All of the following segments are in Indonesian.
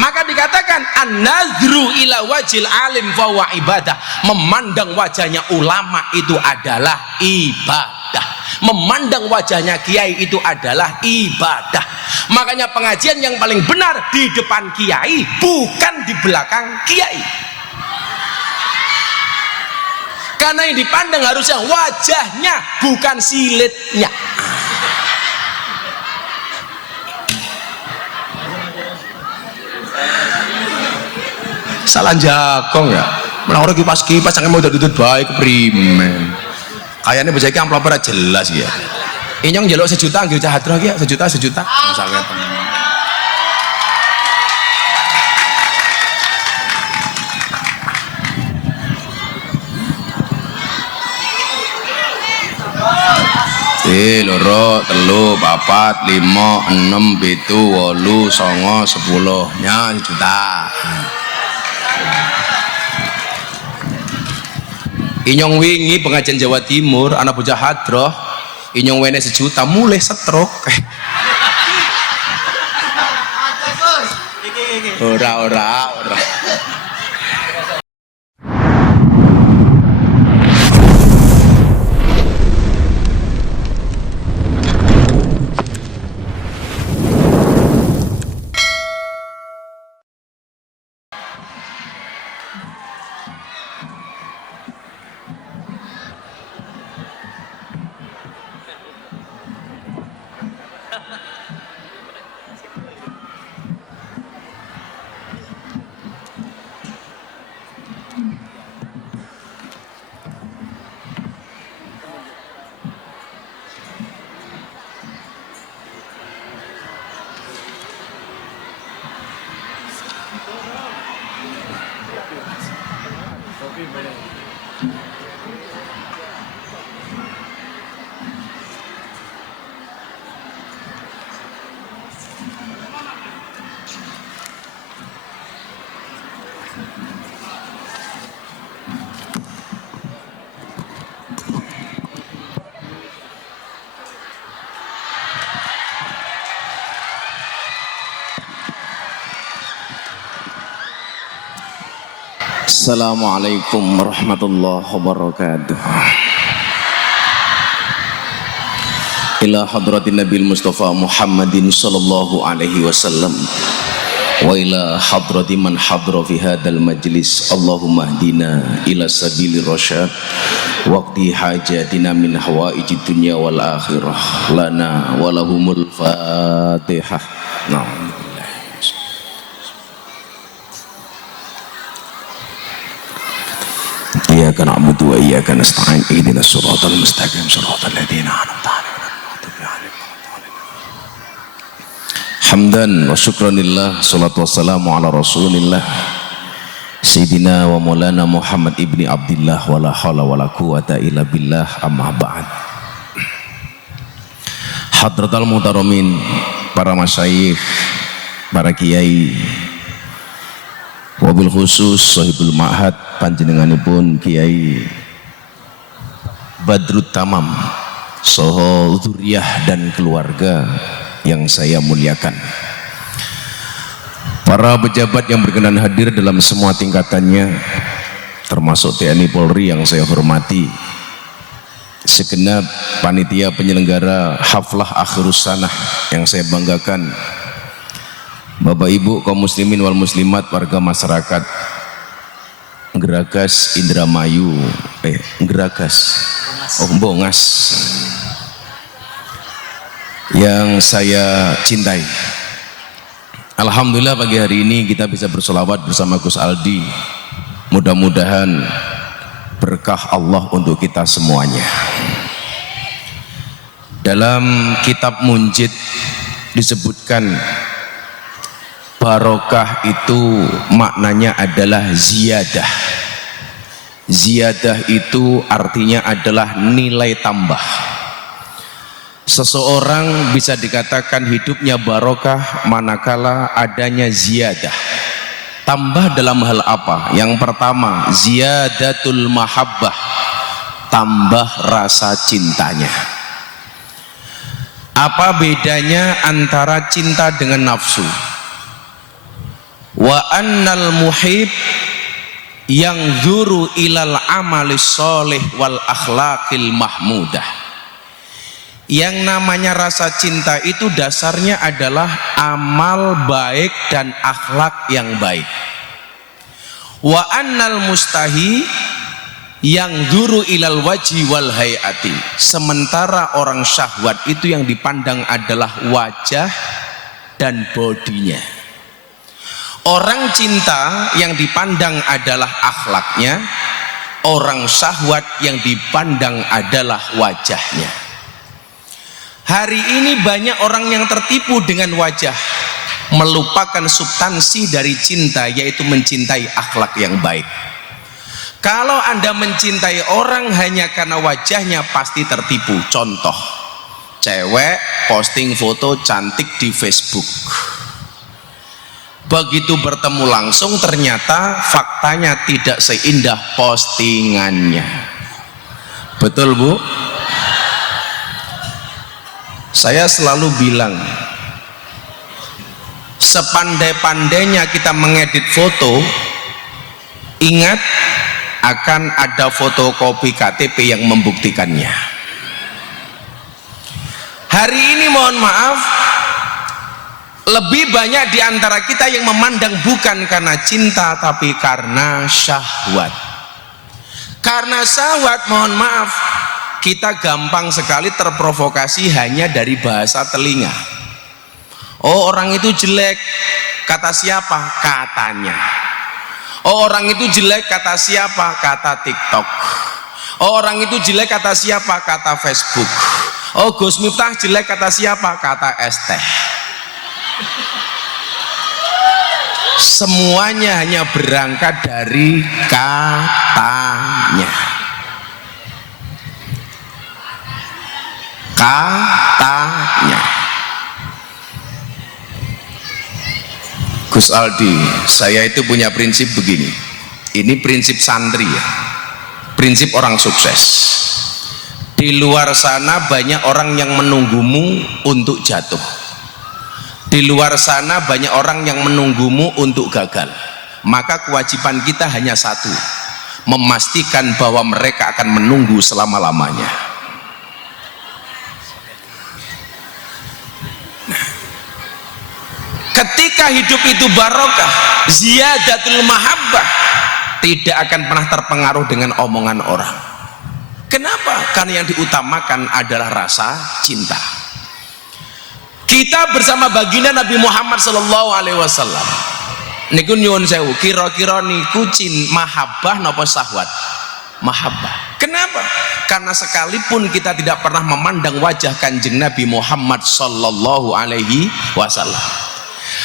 Maka dikatakan an-nazru ila wajil alim fahuwa ibadah. Memandang wajahnya ulama itu adalah ibadah. Memandang wajahnya kiai itu adalah ibadah. Makanya pengajian yang paling benar di depan kiai, bukan di belakang kiai. Karena yang dipandang harusnya wajahnya, bukan silitnya. Salah jagong ya. Mana orang kipas jangan mau duduk baik primen. Kayaknya bisa ikan amplop jelas ya. Inyong jaluk 1 juta nggih cah hadroh ya, 1 juta. Misalnya loro, telu, papat, 5, 6, 7, 8, 9, 10 nya 1 juta. Inyong wingi pengajian Jawa Timur anak bocah hadroh, inyong wene 1 juta mulai stroke. Ora. Assalamualaikum warahmatullahi wabarakatuh. Ila hadratin Nabil Mustafa Muhammadin sallallahu alaihi wasallam wa ila hadrati man hadra fi hadal majlis. Allahumma hdina ila sabili rasyad waqti hajatina min hawaiji dunya wal akhirah lana walahumul fatihah. Iyyaka na'budu wa iyyaka nasta'in ihdinas siratal mustaqim siratal ladzina an'amta 'alaihim. Hamdan wa syukranillah, salatu wassalamu ala rasulillah Sayyidina wa maulana Muhammad ibni Abdillah wa la hawla wa la quwata illa billah, amma ba'd. Hadratal muhtaramin, para masyayikh, para kiai, wabil khusus sahibul ma'had panjenenganipun Kiai Badrut Tamam soho dzurriyyah dan keluarga yang saya muliakan, para pejabat yang berkenan hadir dalam semua tingkatannya, termasuk TNI Polri yang saya hormati, segenap panitia penyelenggara haflah akhirus sanah yang saya banggakan, Bapak Ibu kaum muslimin wal muslimat, warga masyarakat Geragas Indramayu, Bongas yang saya cintai. Alhamdulillah pagi hari ini kita bisa bersolawat bersama Gus Aldi. Mudah-mudahan berkah Allah untuk kita semuanya. Dalam kitab Munjid disebutkan barokah itu maknanya adalah ziyadah. Ziyadah itu artinya adalah nilai tambah. Seseorang bisa dikatakan hidupnya barokah manakala adanya ziyadah. Tambah dalam hal apa? Yang pertama, ziyadatul mahabbah, tambah rasa cintanya. Apa bedanya antara cinta dengan nafsu? Wa annal muhib yang zuru ilal amalis soleh wal akhlaqil mahmudah. Yang namanya rasa cinta itu dasarnya adalah amal baik dan akhlak yang baik. Wa annal mustahi yang zuru ilal wajhi wal hayati. Sementara orang syahwat itu yang dipandang adalah wajah dan bodinya. Orang cinta yang dipandang adalah akhlaknya, orang syahwat yang dipandang adalah wajahnya. Hari ini banyak orang yang tertipu dengan wajah, melupakan substansi dari cinta, yaitu mencintai akhlak yang baik. Kalau Anda mencintai orang hanya karena wajahnya, pasti tertipu. Contoh, cewek posting foto cantik di Facebook, begitu bertemu langsung ternyata faktanya tidak seindah postingannya. Betul Bu? Saya selalu bilang, sepandai-pandainya kita mengedit foto, ingat akan ada fotokopi KTP yang membuktikannya. Hari ini mohon maaf, lebih banyak di antara kita yang memandang bukan karena cinta tapi karena syahwat. Karena syahwat, mohon maaf, kita gampang sekali terprovokasi hanya dari bahasa telinga. Oh, orang itu jelek, kata siapa? Katanya. Oh, orang itu jelek, kata siapa? Kata TikTok. Oh, orang itu jelek, kata siapa? Kata Facebook. Oh, Gus Miftah jelek, kata siapa? Kata ST. Semuanya hanya berangkat dari katanya. Katanya. Gus Aldi, saya itu punya prinsip begini. Ini prinsip santri ya, prinsip orang sukses. Di luar sana banyak orang yang menunggumu untuk jatuh. Di luar sana banyak orang yang menunggumu untuk gagal. Maka kewajiban kita hanya satu, memastikan bahwa mereka akan menunggu selama-lamanya. Ketika hidup itu barokah, ziyadatul mahabbah, tidak akan pernah terpengaruh dengan omongan orang. Kenapa? Karena yang diutamakan adalah rasa cinta. Kita bersama baginda Nabi Muhammad SAW. Niku nyuwun sewu, kira-kira niku mahabbah napa syahwat? Mahabbah. Kenapa? Karena sekalipun kita tidak pernah memandang wajah kanjeng Nabi Muhammad SAW,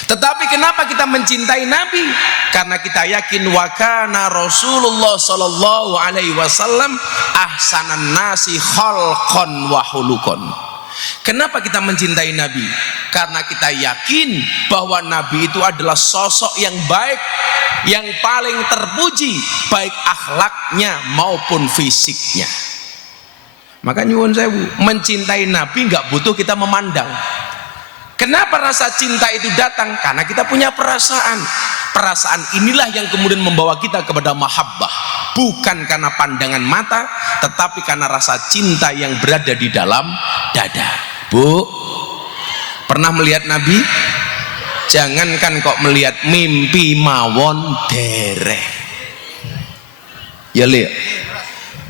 tetapi kenapa kita mencintai Nabi? Karena kita yakin wa kana Rasulullah sallallahu alaihi wasallam ahsanan nasi khalqan wa khuluqan. Kenapa kita mencintai Nabi? Karena kita yakin bahwa Nabi itu adalah sosok yang baik, yang paling terpuji, baik akhlaknya maupun fisiknya. Maka nyuwun sewu, mencintai Nabi nggak butuh kita memandang. Kenapa rasa cinta itu datang? Karena kita punya perasaan. Perasaan inilah yang kemudian membawa kita kepada mahabbah. Bukan karena pandangan mata, tetapi karena rasa cinta yang berada di dalam dada. Bu, pernah melihat Nabi? Jangankan kok melihat, mimpi mawon dereh. Ya lihat.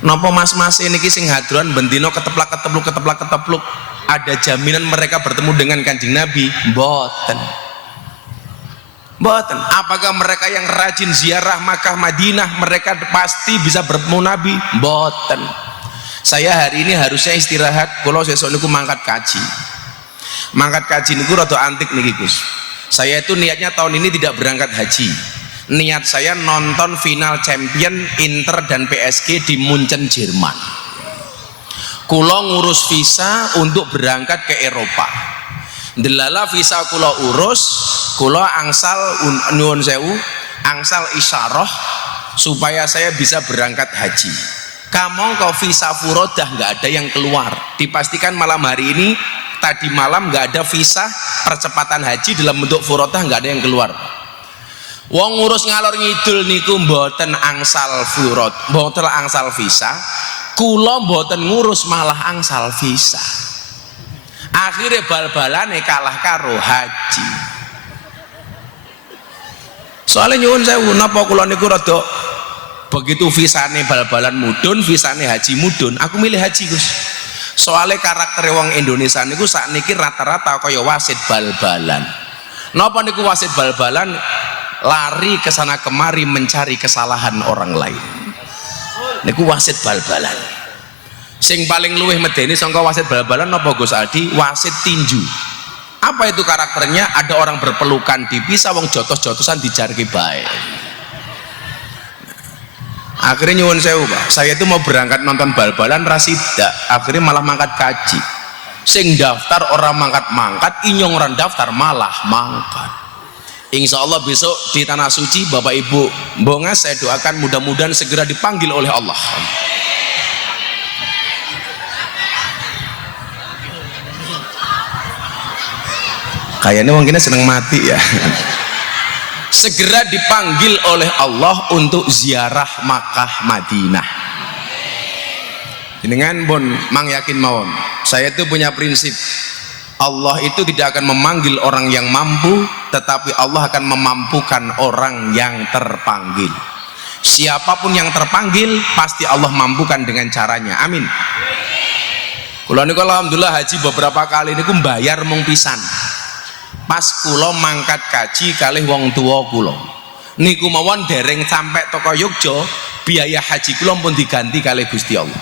Napa mas-mas ini sing hadron bendino keteplak, ada jaminan mereka bertemu dengan kanjeng Nabi? Mboten. Mboten. Apakah mereka yang rajin ziarah Makkah Madinah mereka pasti bisa bertemu Nabi? Mboten. Saya hari ini harusnya istirahat, kalau sesuk niku mangkat kaji. Mangkat kaji niku rada antik niki Gus. Saya itu niatnya tahun ini tidak berangkat haji. Niat saya nonton final champion Inter dan PSG di Munchen, Jerman. Kulo ngurus visa untuk berangkat ke Eropa. Delala visa kulo urus, kulo angsal nyuwun sewu, angsal isyarah supaya saya bisa berangkat haji. Kamu kau visa furodah nggak ada yang keluar. Dipastikan malam hari ini, tadi malam nggak ada visa percepatan haji dalam bentuk furodah, nggak ada yang keluar. Wong ngurus ngalor ngidul niku mboten angsal furat, mboten angsal visa. Kula mboten ngurus malah angsal visa. Akhirnya bal-balane kalah karo haji. Soalnya nyuwun sewu napa kula niku rada begitu visane bal-balan mudun, visane haji mudun, aku milih haji Gus. Soalnya karakter wong Indonesia niku sakniki rata-rata kaya wasit bal-balan. Napa niku wasit bal-balan? Lari ke sana kemari mencari kesalahan orang lain. Niku wasit bal-balan. Sing paling luwih medeni sangka wasit bal-balan napa Gus Aldi? Wasit tinju. Apa itu karakternya? Ada orang berpelukan dipisah, wong jotos-jotosan dijarke bae. Akhirnya nyuwun sewu Pak, saya itu mau berangkat nonton bal-balan rasida, akhirnya malah mangkat kaji. Sing daftar orang mangkat-mangkat, inyong orang daftar malah mangkat. Insya Allah besok di tanah suci Bapak Ibu Mbongas saya doakan mudah-mudahan segera dipanggil oleh Allah. Kayaknya mungkin seneng mati ya. Segera dipanggil oleh Allah untuk ziarah Makkah Madinah. Dengan bon mang yakin mawon. Saya itu punya prinsip. Allah itu tidak akan memanggil orang yang mampu, tetapi Allah akan memampukan orang yang terpanggil. Siapapun yang terpanggil pasti Allah mampukan dengan caranya. Amin. Kula niku alhamdulillah haji beberapa kali niku mbayar mung pisan. Pas kula mangkat kaji kalih wong tua kula niku mawon dereng sampai toko Yogyo, biaya haji kula pun diganti kalih Gusti Allah,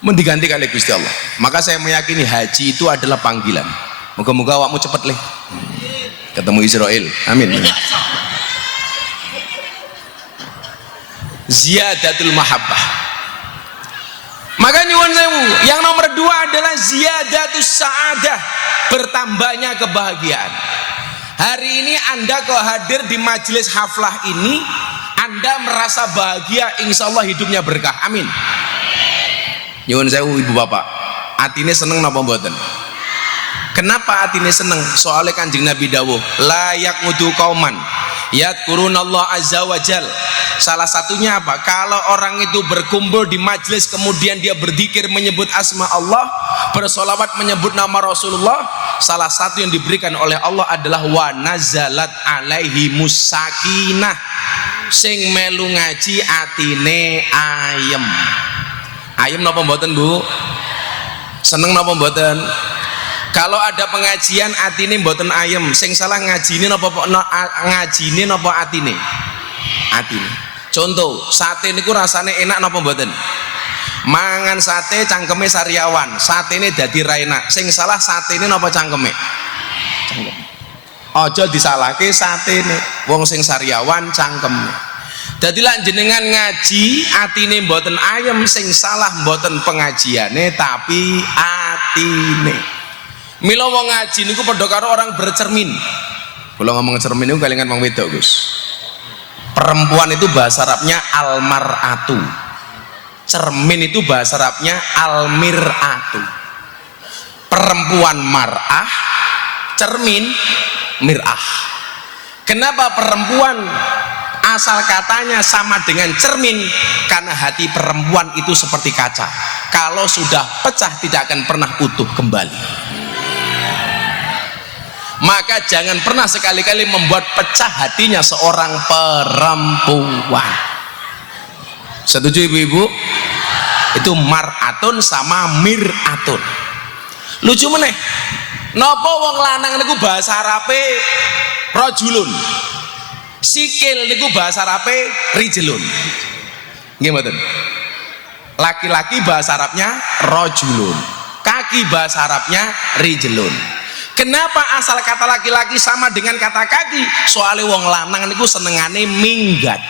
pun diganti kalih Gusti Allah. Maka saya meyakini haji itu adalah panggilan. Moga-moga awakmu cepet leh ketemu Israel. Amin. Ziyadatul mahabbah. Maka nyuwun sewu, yang nomor 2 adalah ziyadatus sa'adah, bertambahnya kebahagiaan. Hari ini Anda kok hadir di majelis haflah ini, Anda merasa bahagia, insya Allah hidupnya berkah. Amin. Nyuwun sewu ibu bapak, atine seneng napa mboten? Kenapa atine seneng? Soalnya Kanjeng Nabi dawuh, la yaqudu qauman yadhkurunallah azza wajal. Salah satunya apa? Kalau orang itu berkumpul di majelis kemudian dia berzikir menyebut asma Allah, bersolawat menyebut nama Rasulullah, salah satu yang diberikan oleh Allah adalah wa nazalat alaihi musakinah, sing melu ngaji atine ayem. Ayem napa mboten Bu? Seneng napa mboten? Kalau ada pengajian atine mboten ayem, sing salah ngajine napa ngajine napa atine? Atine. Contoh, sate niku rasane enak napa mboten? Mangan sate cangkeme sariawan, satene dadi ra enak. Sing salah satene napa cangkeme? Cangkeme. Aja disalahke satene, wong sing sariawan cangkeme. Dadi lak jenengan ngaji atine mboten ayem, sing salah mboten pengajiane tapi atine. Mila wong ngaji niku padha karo orang bercermin. Kula ngomong cermin niku kelingan wong wedok, Gus. Perempuan itu bahasa Arabnya almar'atu. Cermin itu bahasa Arabnya almir'atu. Perempuan mar'ah, cermin mir'ah. Kenapa perempuan asal katanya sama dengan cermin? Karena hati perempuan itu seperti kaca. Kalau sudah pecah tidak akan pernah utuh kembali. Maka jangan pernah sekali-kali membuat pecah hatinya seorang perempuan. Setuju ibu-ibu? Itu mar'atun sama mir'atun. Lucu meneh. Napa wong lanang niku bahasa Arabe rajulun. Sikil niku bahasa Arabe rijlun. Nggih mboten? Laki-laki bahasa Arabnya rajulun. Kaki bahasa Arabnya rijlun. Kenapa asal kata laki-laki sama dengan kata kaki? Soalnya wong lanang niku senengane minggat.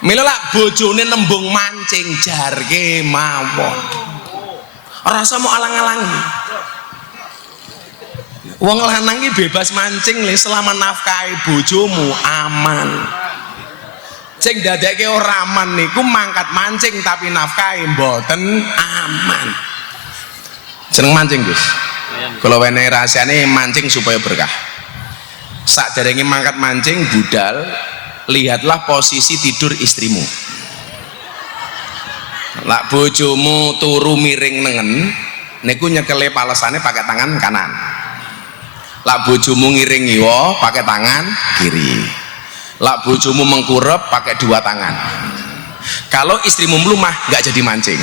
Mila bojone nembung mancing jarke mawon. Rasa mau alang-alangi. Wong lanang iki bebas mancing le selama nafkahe bojomu aman. Sing dadekke ora aman niku mangkat mancing tapi nafkahe mboten aman. Seneng mancing Gus. Kalau wene rahasiane mancing supaya berkah. Sakderenge mangkat mancing budal, lihatlah posisi tidur istrimu. Lak bojomu turu miring nengen niku nyekele palesane pakai tangan kanan. Lak bojomu ngiring ngiwa pakai tangan kiri. Lak bojomu mengkurep pakai dua tangan. Kalau istrimu melumah nggak jadi mancing.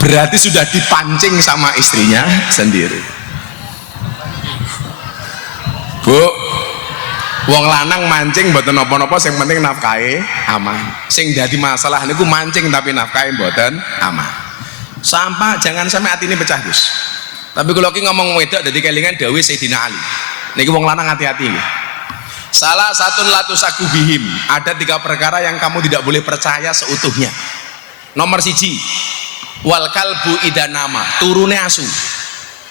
Berarti sudah dipancing sama istrinya sendiri. Bu, wong lanang mancing mboten napa-napa, sing penting nafkahe aman. Sing dadi masalah niku mancing tapi nafkahe mboten aman. Jangan sampai hati ini pecah, Gus. Tapi kalau ki ngomong wedok dadi kelingan dawuh Sayyidina Ali. Niki wong lanang hati-hati nggih. Salah satu latusaku bihim, ada 3 perkara yang kamu tidak boleh percaya seutuhnya. Nomor 1, wal kalbu idanama, turune asu.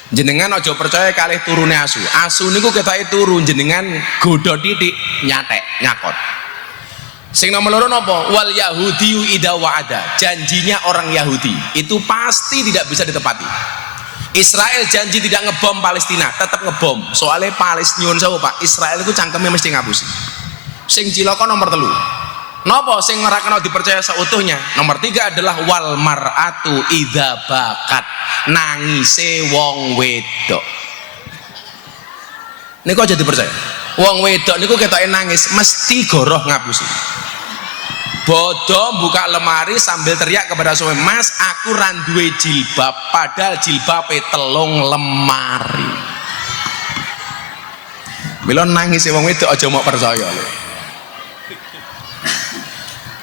Jenengan ojo percaya kalih turune asu. Asu niku ketoke turu, jenengan godho titik nyatek nyakot. Sing nomor 2 napa? Wal yahudiyu ida wa'ada, janjinya orang Yahudi itu pasti tidak bisa ditepati. Israel janji tidak ngebom Palestina, tetap ngebom. Soalnya Palestina sewu Pak, Israel itu cangkemnya mesti ngapusi. Sing cilaka nomor 3. Napa sing ora kena dipercaya seutuhnya? Nomor 3 adalah wal mar'atu idza bakat, nangise wong wedok. Niku aja dipercaya. Wong wedok niku ketoke nangis mesti goroh ngapusi. Bodoh buka lemari sambil teriak kepada suami, "Mas, aku randuwe jilbab," padahal jilbabe telung lemari. Mila nangis wong wedok aja mau percaya.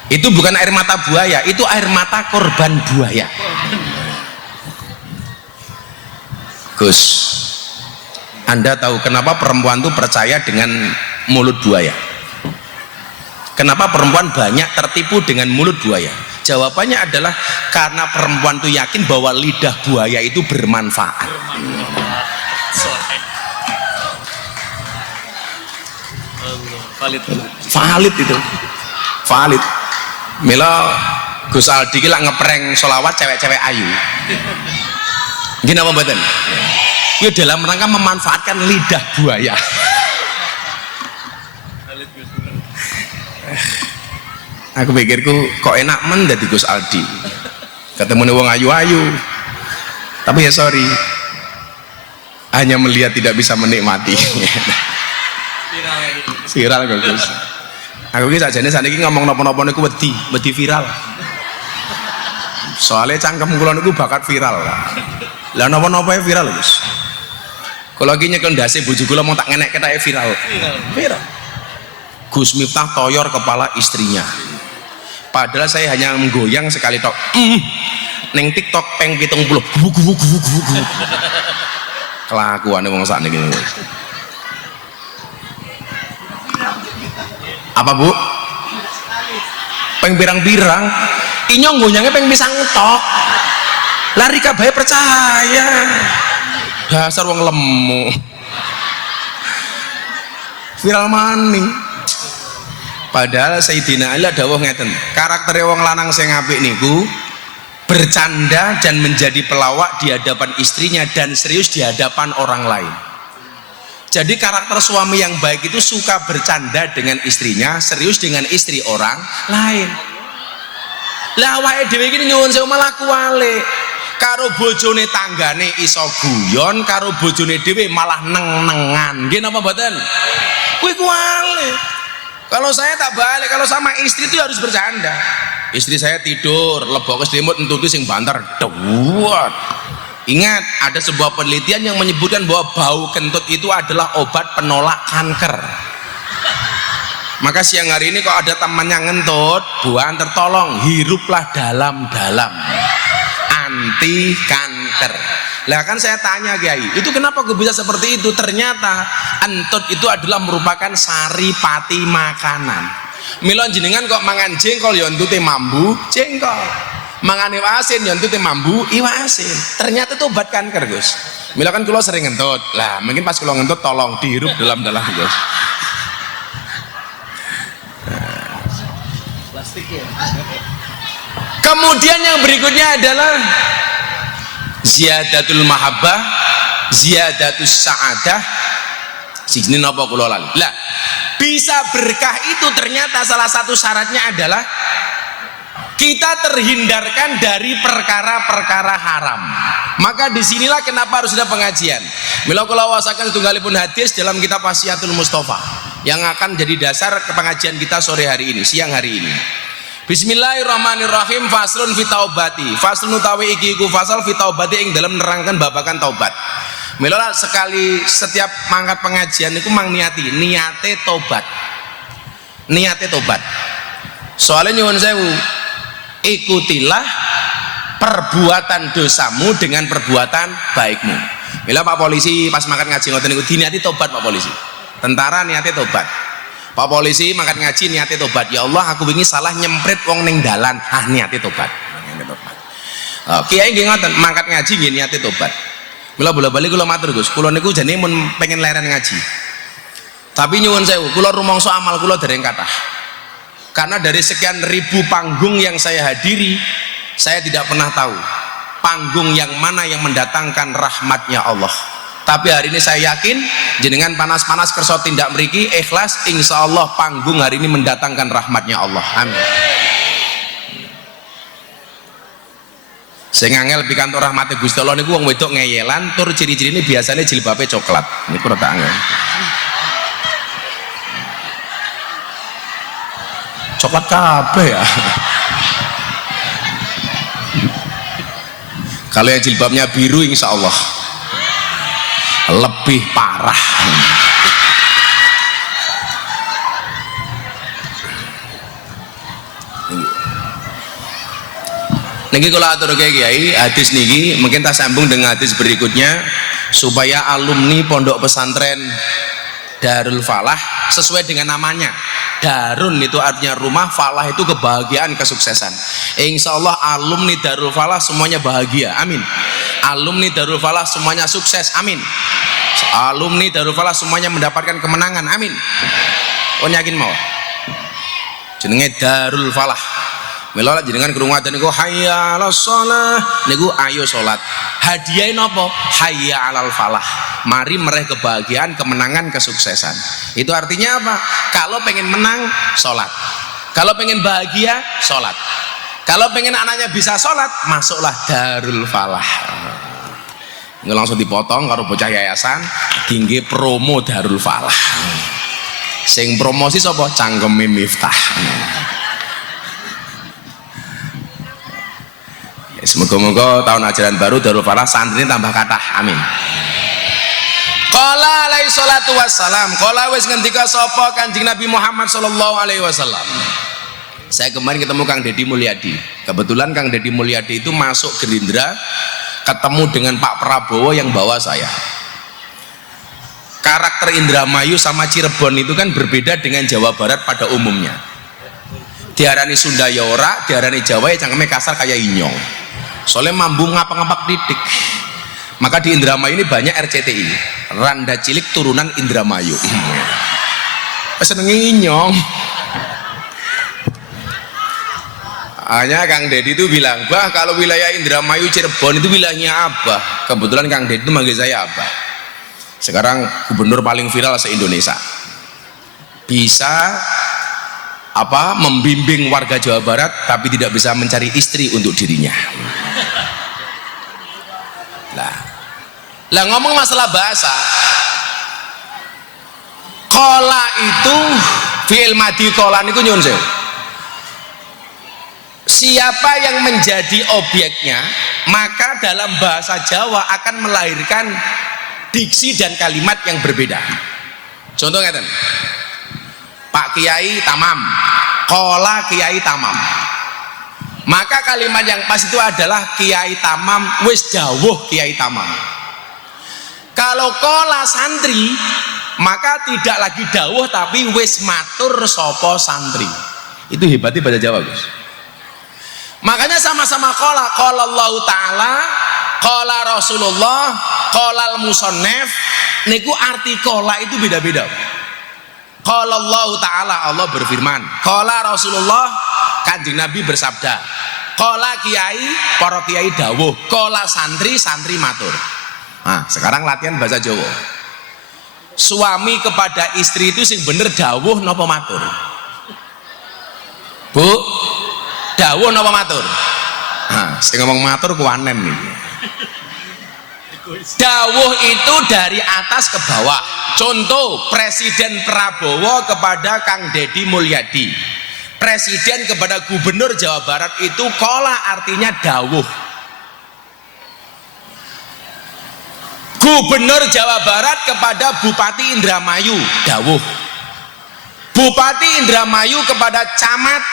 Itu bukan air mata buaya, itu air mata korban buaya. Gus, Anda tahu kenapa perempuan itu percaya dengan mulut buaya? Kenapa perempuan banyak tertipu dengan mulut buaya? Jawabannya adalah karena perempuan itu yakin bahwa lidah buaya itu bermanfaat. Valid itu. Valid. Mila Gus Aldi ki lak ngeprank sholawat cewek-cewek ayu. Gini apa mboten? Itu dalam rangka memanfaatkan lidah buaya. Aku pikirku kok enak men dadi Gus Aldi. Ketemu wong ayu-ayu. Tapi ya sorry. Hanya melihat tidak bisa menikmati. Viral kok Gus. Aku ki sakjane saniki ngomong napa-napa niku wedi viral. Soalnya cangkem kula niku bakat viral. Lah napa-napa viral Gus. Kula ki nyekel ndase bojo kula mau tak ngenek ketake viral. Viral. Gus Miftah toyor kepala istrinya. Padahal saya hanya menggoyang sekali tok. Neng TikTok peng 70. Kelakuane wong sakniki. Apa Bu? Peng pirang-pirang. Inyong goyangnya peng pisang tok. Lari kabeh percaya. Dasar wong lemu. Viral maning. Padahal Sayyidina Ali dawuh ngeten, karakter wong lanang sing apik niku bercanda dan menjadi pelawak di hadapan istrinya dan serius di hadapan orang lain. Jadi karakter suami yang baik itu suka bercanda dengan istrinya, serius dengan istri orang lain. Lah awake dhewe iki nyuwun sewu malah kuwale. Karo bojone tanggane iso guyon, karo bojone dhewe malah neng-nengan. Nggih napa mboten? Kuwi kuwale. Kalau saya tak balik, kalau sama istri itu harus bercanda. Istri saya tidur, lebok ke selimut, entutu sing banter, dewat. Ingat, ada sebuah penelitian yang menyebutkan bahwa bau kentut itu adalah obat penolak kanker. Maka siang hari ini kalau ada temannya ngentut, buan tertolong, hiruplah dalam-dalam. Anti kanker. Lah kan saya tanya Kiai, itu kenapa gue bisa seperti itu? Ternyata entut itu adalah merupakan saripati makanan. Mila jenengan kok mangan jengkol ya entute mambu jengkol. Mangan iwak asin ya entute mambu iwak asin. Ternyata itu obat kanker, Gus. Mila kan kula sering ngentut. Lah, mungkin pas kula ngentut tolong dihirup dalam-dalam, Gus. Plastik ya. Kemudian yang berikutnya adalah ziyadatul mahabbah, ziyadatus sa'adah, sijine napa kula lali. Lah, bisa berkah itu ternyata salah satu syaratnya adalah kita terhindarkan dari perkara-perkara haram. Maka disinilah kenapa harus ada pengajian. Mila kula wasaken setunggalipun hadis dalam kitab Wasiatul Mustafa yang akan jadi dasar ke pengajian kita sore hari ini, siang hari ini. Bismillahirrahmanirrahim. Faslun fi taubati. Faslun utawi iki iku fasal fi taubati ing dalam nerangkan babakan taubat. Mila sekali setiap mangkat pengajian niku mang niate tobat. Niate tobat. Soalnya nyuwun sewu, ikutilah perbuatan dosamu dengan perbuatan baikmu. Mila Pak Polisi pas mangkat ngaji ngoten niku diniati tobat Pak Polisi. Tentara niate tobat. Pak Polisi mangkat ngaji niate tobat. Ya Allah, aku wingi salah nyemprit wong ning dalan. Ah, niate tobat. Oh, kiai nggih ngoten, mangkat ngaji nggih niate tobat. Mila bola-bali kula matur Gus, kula niku jane mun pengen leren ngaji. Tapi nyuwun sewu, kula rumangsa amal kula dereng kathah. Karena dari sekian ribu panggung yang saya hadiri, saya tidak pernah tahu panggung yang mana yang mendatangkan rahmatnya Allah. Tapi hari ini saya yakin jenengan panas-panas kersa tindak mriki ikhlas, insya Allah panggung hari ini mendatangkan rahmatnya Allah. Amin. Saya ngangel pikantuk rahmate Gusti Allah niku wong wedok ngeyelan tur ciri-cirine biasanya jilbabe coklat. Niku rada angel. Coklat kabeh ya. Kalau yang jilbabnya biru insya Allah lebih parah. Niki kalau atur kiai hadis niki mungkin tak sambung dengan hadis berikutnya supaya alumni pondok pesantren Darul Falah sesuai dengan namanya. Darun itu artinya rumah, falah itu kebahagiaan, kesuksesan. Insya Allah alumni Darul Falah semuanya bahagia, amin. Alumni Darul Falah semuanya sukses, amin. Alumni Darul Falah semuanya mendapatkan kemenangan, amin. Oh yakin mau? Jenenge Darul Falah. Mila jenengan krungu adzan niku hayya 'alas shalah niku ayo salat. Hadiahe napa? Hayya 'alal falah. Mari meraih kebahagiaan, kemenangan, kesuksesan. Itu artinya apa? Kalau pengen menang, salat. Kalau pengen bahagia, salat. Kalau pengen anaknya bisa salat, masuklah Darul Falah. Nggak langsung dipotong karo bocah yayasan, tinggi promo Darul Falah. Sing promosi sapa? Cangkeme Miftah. Semoga-moga tahun ajaran baru Darul Falah santri tambah kathah, amin. Qala alaihi salatu wassalam, qala wis ngendika sapa Kanjeng Nabi Muhammad sallallahu alaihi wasallam. Saya kemarin ketemu Kang Deddy Mulyadi. Kebetulan Kang Deddy Mulyadi itu masuk Gerindra, ketemu dengan Pak Prabowo yang bawa saya. Karakter Indramayu sama Cirebon itu kan berbeda dengan Jawa Barat pada umumnya. Diarani Sunda ya ora, diarani Jawa ya cangkeme kasar kayak inyong. Soalnya mambu ngapak-ngapak titik. Maka di Indramayu ini banyak RCTI, Randa Cilik turunan Indramayu. Seneng inyong. Hanya Kang Deddy itu bilang, bah kalau wilayah Indramayu Cirebon itu wilayahnya Abah. Kebetulan Kang Deddy itu manggil saya Abah. Sekarang gubernur paling viral se-Indonesia. Bisa membimbing warga Jawa Barat tapi tidak bisa mencari istri untuk dirinya. Lah ngomong masalah bahasa, kola itu fi'il madi kola niku nyun sewu. Siapa yang menjadi objeknya maka dalam bahasa Jawa akan melahirkan diksi dan kalimat yang berbeda. Contoh ngeten, Pak Kiai tamam, kola Kiai tamam. Maka kalimat yang pas itu adalah Kiai tamam wis dawuh Kiai tamam. Kalau kola santri maka tidak lagi dawuh tapi wis matur sopo santri. Itu hebatnya bahasa Jawa, Gus. Makanya sama-sama kola Allah Ta'ala, kola Rasulullah, kola al-musannaf niku arti kola itu beda-beda. Qala Allah Ta'ala, Allah berfirman. Qala Rasulullah, Kanjeng Nabi bersabda. Kola kiai, para kiai dawuh, kola santri, santri matur. Nah, sekarang latihan bahasa Jawa. Suami kepada istri itu sing bener dawuh napa matur? Bu, dawuh napa matur? Nah, sing ngomong matur kuwanen nih. Dawuh itu dari atas ke bawah. Contoh Presiden Prabowo kepada Kang Deddy Mulyadi, Presiden kepada Gubernur Jawa Barat itu kola artinya dawuh. Gubernur Jawa Barat kepada Bupati Indramayu dawuh. Bupati Indramayu kepada camat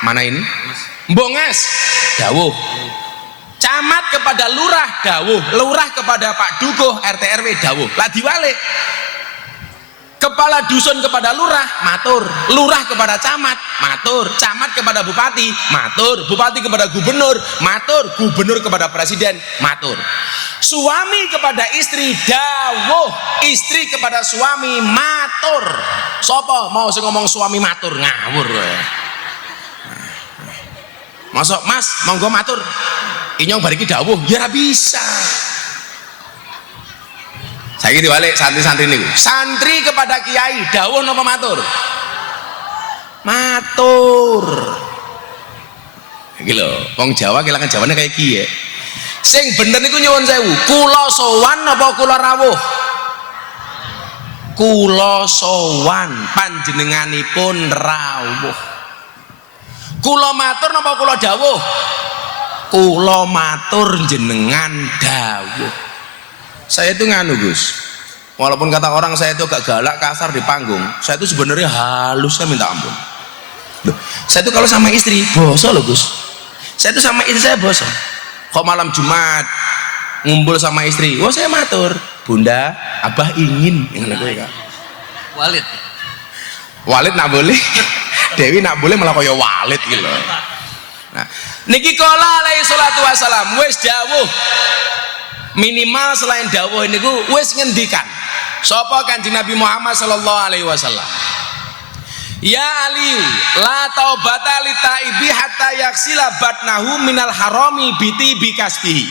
mana ini? Mbongas dawuh. Camat kepada lurah dawuh. Lurah kepada Pak Dukuh RT RW dawuh. Lah diwalik. Kepala dusun kepada lurah matur, lurah kepada camat matur, camat kepada bupati matur, bupati kepada gubernur matur, gubernur kepada presiden matur. Suami kepada istri dawuh, istri kepada suami matur. Sopo mau sing ngomong suami matur ngawur. Masuk mas monggo matur. Inyong bariki dawuh ya ora bisa. Saya gitu balik santri-santri niku. Santri kepada kiai dawuh napa matur? Matur. Iki lho, wong Jawa kelangan Jawane kayak iki ya. Sing bener niku nyuwun sewu, kula sowan napa kula rawuh? Kula sowan, panjenenganipun rawuh. Kula matur napa kula dawuh? Kula matur jenengan dawuh. Saya itu nganu Gus, walaupun kata orang saya itu agak galak kasar di panggung, saya itu sebenarnya halusnya minta ampun. Loh, saya itu kalau sama istri boso loh Gus, saya itu sama istri saya boso. Kok malam Jumat ngumpul sama istri, wah saya matur, bunda abah ingin Walid Walid nak boleh Dewi nak boleh malah kaya Walid gitu. Nah niki kola alaihi salatu wassalam wis dawuh. Minimal selain dawuh niku wis ngendikan sapa Kanjeng Nabi Muhammad sallallahu alaihi wasallam, ya Ali la taubata li taibi hatta yaksila batnahu minal harami biti bikasbihi.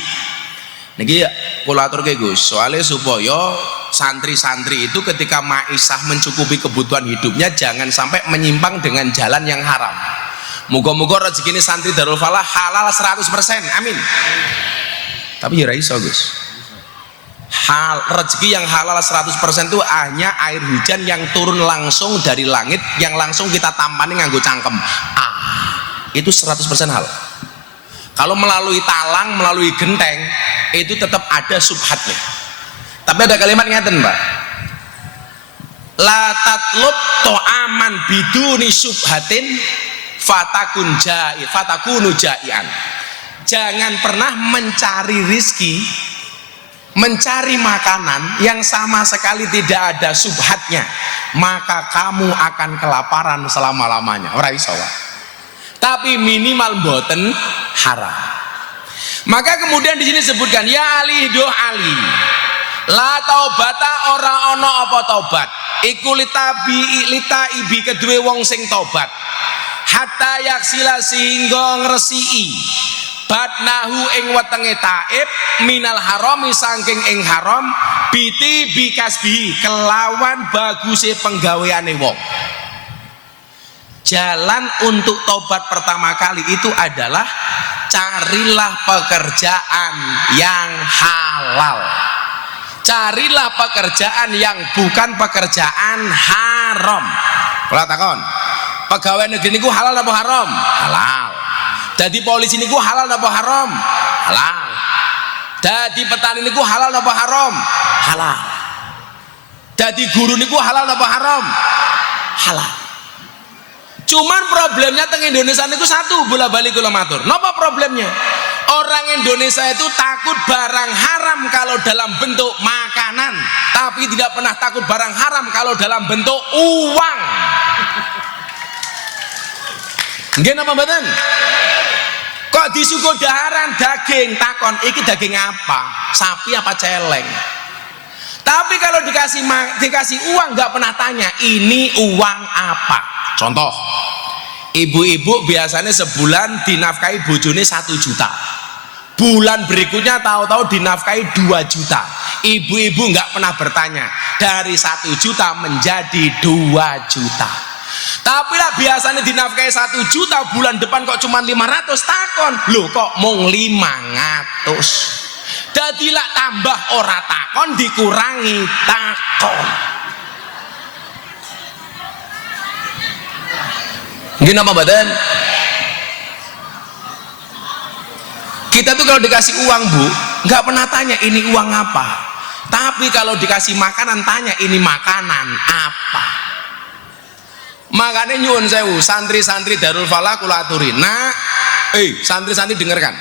Niki kula aturke Gus, soalnya supaya santri-santri itu ketika maisah mencukupi kebutuhan hidupnya jangan sampai menyimpang dengan jalan yang haram. Muga-muga rezeki ini santri Darul Falah halal 100%, amin. Tapi ya iso Gus, rezeki yang halal 100% itu hanya air hujan yang turun langsung dari langit yang langsung kita tampani nganggo cangkem, itu 100% hal. Kalau melalui talang, melalui genteng itu tetap ada subhatnya. Tapi ada kalimat ngeten Pak, la tatlub to'aman biduni subhatin fatakunu ja'ian. Jangan pernah mencari rizki, mencari makanan yang sama sekali tidak ada subhatnya, maka kamu akan kelaparan selama-lamanya. Ora iso. Tapi minimal mboten haram. Maka kemudian di sini disebutkan ya Ali do Ali, la taubata ora ono apa tobat, iku litabi ibi kedue wong sing tobat, hatta yaksila sehingga ngresiki batnahu ing wetenge taib minal harami saking ing haram biti bikasbi kelawan baguse penggaweane wong. Jalan untuk tobat pertama kali itu adalah carilah pekerjaan yang halal, carilah pekerjaan yang bukan pekerjaan haram. Kula takon, pegawai negeri niku halal apa haram? Halal. Dadi polisi niku halal apa haram? Halal. Dadi petani niku halal apa haram? Halal. Dadi guru niku halal apa haram? Halal. Cuman problemnya teng Indonesia niku satu, bola-balik kula matur. Napa problemnya? Orang Indonesia itu takut barang haram kalau dalam bentuk makanan, tapi tidak pernah takut barang haram kalau dalam bentuk uang. Nggih napa mboten? Kok disuguh daharan daging, takon iki daging apa? Sapi apa celeng? Tapi kalau dikasih uang nggak pernah tanya ini uang apa. Contoh, Ibu-ibu biasanya sebulan dinafkahi bojone 1 juta. Bulan berikutnya tahu-tahu dinafkahi 2 juta. Ibu-ibu nggak pernah bertanya dari 1 juta menjadi 2 juta. Tapi lah biasanya dinafkahi 1 juta, bulan depan kok cuma 500, takon. Loh kok mung 500? Dadilah tambah ora takon dikurangi takon. Gini apa badan? Kita tuh kalau dikasih uang bu, nggak pernah tanya ini uang apa. Tapi kalau dikasih makanan tanya ini makanan apa. Makanya nyuwun sewu, santri-santri Darul Falah kula aturi. Nah, santri-santri dengarkan.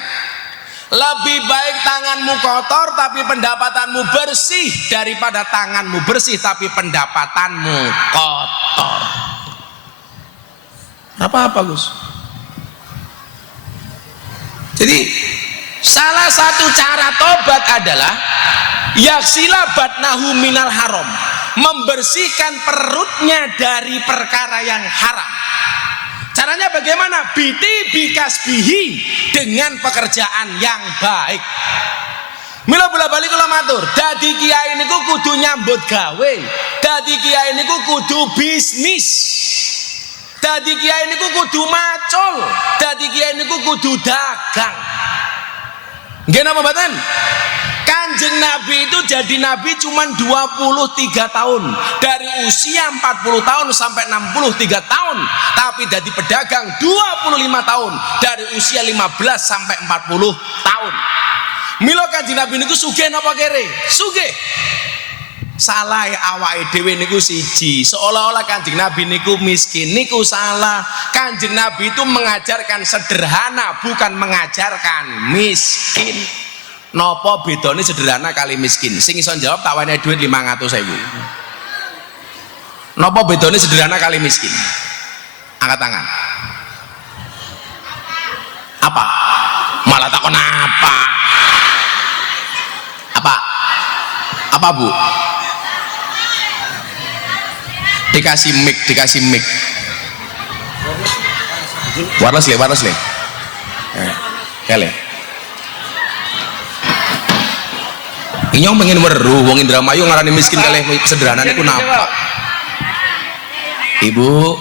Lebih baik tanganmu kotor tapi pendapatanmu bersih daripada tanganmu bersih tapi pendapatanmu kotor. Apa-apa Gus. Jadi salah satu cara tobat adalah yaksila batnahu minal haram, membersihkan perutnya dari perkara yang haram. Caranya bagaimana? Biti bikasbihi, dengan pekerjaan yang baik. Mila bola balik kula matur, dadi kiai niku kudu nyambut gawe, dadi kiai niku kudu bisnis. Dadi kiai niku kudu macul, dadi kiai niku kudu dagang. Nggih napa mboten? Kanjeng Nabi itu jadi Nabi cuma 23 tahun, dari usia 40 tahun sampai 63 tahun, tapi jadi pedagang 25 tahun, dari usia 15 sampai 40 tahun. Mila Kanjeng Nabi niku sugih napa kere? Sugih. Salah awake dhewe niku siji, seolah-olah Kanjeng Nabi niku miskin, niku salah. Kanjeng Nabi itu mengajarkan sederhana, bukan mengajarkan miskin. Nopo bedane sederhana kali miskin? Sing iso jawab tak wene duit 500.000. Nopo bedane sederhana kali miskin? Angkat tangan. Apa? Malah takon apa? Apa? Apa Bu? Dikasih mic. Warles le. Kele. Inyong pengen weruh wong Indramayu ngarani miskin kalih sederhana niku napa? Ibu.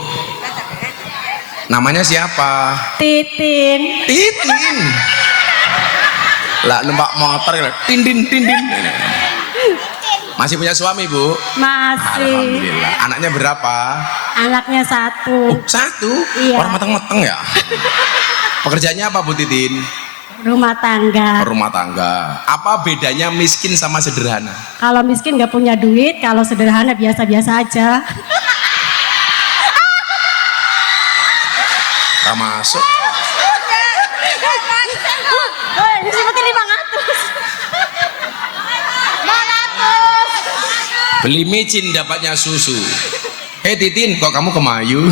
Namanya siapa? Titin. Lah numpak motor tindin. Masih punya suami Bu? Masih. Alhamdulillah. Anaknya berapa? Anaknya 1. Oh, 1? Iya. Orang mateng-mateng ya? Pekerjaannya apa Bu Titin? Rumah tangga. Rumah tangga. Apa bedanya miskin sama sederhana? Kalau miskin nggak punya duit, kalau sederhana biasa-biasa aja. Tak masuk. Seperti 500. Beli micin dapatnya susu. Hei Titin, kok kamu kemayu?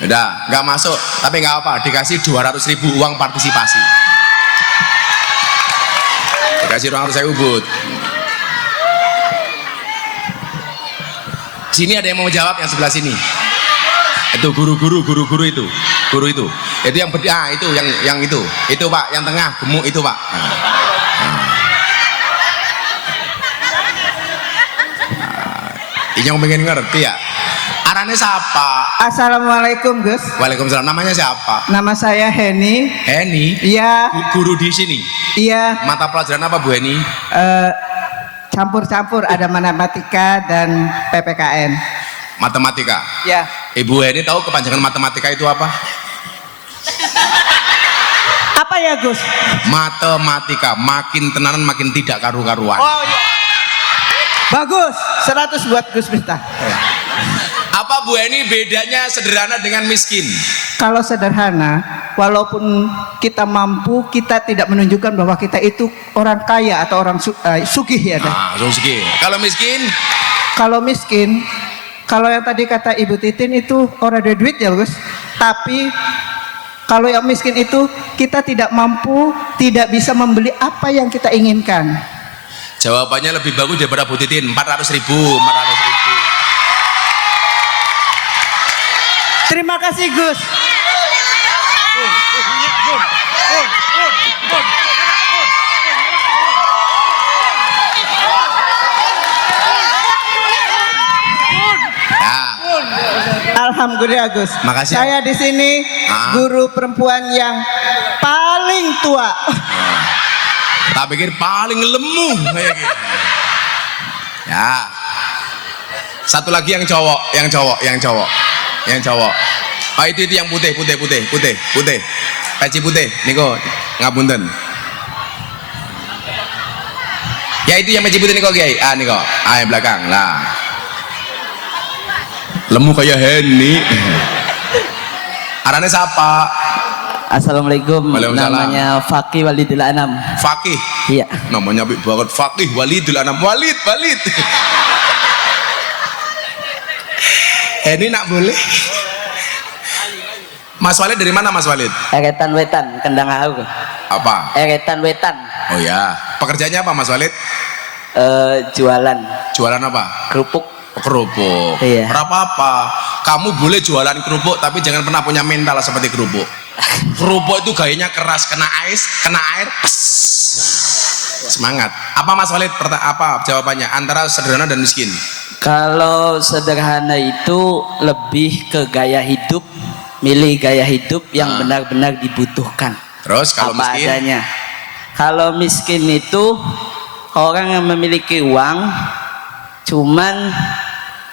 Udah, nggak masuk, tapi nggak apa, dikasih 200.000 uang partisipasi. Dikasih 200.000 Bud. Sini ada yang mau jawab yang sebelah sini. Itu guru itu. Itu yang itu yang itu. Itu Pak, yang tengah gemuk itu Pak. Ini yang pengen ngerti ya. Arane siapa? Assalamualaikum Gus. Waalaikumsalam. Namanya siapa? Nama saya Heni. Heni. Iya. Guru di sini. Iya. Mata pelajaran apa Bu Heni? Campur-campur, ada matematika dan PPKN. Matematika. Ya. Ibu Heni tahu kepanjangan matematika itu apa? Apa ya Gus? Matematika, makin tenanan makin tidak karu-karuan. Oh iya. Bagus. 100 buat Gus Miftah. Apa Bu Heni bedanya sederhana dengan miskin? Kalau sederhana, walaupun kita mampu, kita tidak menunjukkan bahwa kita itu orang kaya atau orang sugih ya. Sugih. Kalau miskin? Kalau miskin, kalau yang tadi kata Ibu Titin itu orang ada duit ya Gus. Tapi kalau yang miskin itu kita tidak mampu, tidak bisa membeli apa yang kita inginkan. Jawabannya lebih bagus daripada Bu Titin. 400.000. Terima kasih Gus. Alhamdulillah Gus. Makasih. Saya di sini guru perempuan yang paling tua. Tak pikir paling lemu kayak gitu. Ya. Satu lagi yang cowok. Oh itu yang putih. Peci putih, niko ngapunten. Ya itu yang peci putih niko Kiai. Niko. Yang belakang lah. Lemu kayak Henny. Arane siapa? Assalamualaikum. Waalaikumsalam. Namanya Fakih Walidul Anam. Fakih. Iya. Namanya apik banget Fakih Walidul Anam. Walid. Ini nak boleh? Mas Walid dari mana Mas Walid? Eretan Wetan, Kendang Haur. Apa? Eretan Wetan. Oh ya. Pekerjaannya apa Mas Walid? Jualan Jualan apa? kerupuk. Kerupuk. Iya. Apa? Kamu boleh jualan kerupuk tapi jangan pernah punya mental seperti kerupuk. Kerupuk itu gayanya keras, kena air, pes. Semangat. Apa Mas Walid? Apa jawabannya? Antara sederhana dan miskin. Kalau sederhana itu lebih ke gaya hidup, milih gaya hidup yang benar-benar dibutuhkan. Terus kalau apa miskin? adanya. Kalau miskin itu orang yang memiliki uang, cuman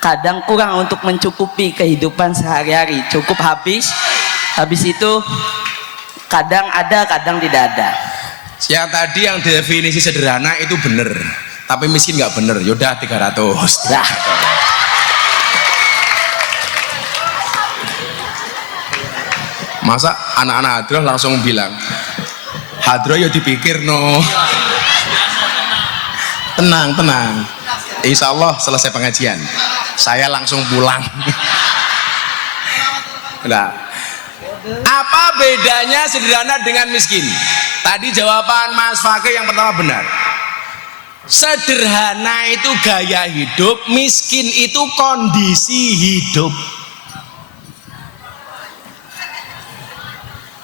kadang kurang untuk mencukupi kehidupan sehari-hari, cukup habis itu kadang ada kadang tidak ada. Yang tadi yang definisi sederhana itu bener, tapi miskin nggak bener. Yaudah 300. Nah, Masa anak-anak hadroh langsung bilang hadroh ya dipikir no. Tenang. Insya Allah selesai pengajian saya langsung pulang. Nah, apa bedanya sederhana dengan miskin? Tadi jawaban Mas Fakih yang pertama benar. Sederhana itu gaya hidup, miskin itu kondisi hidup.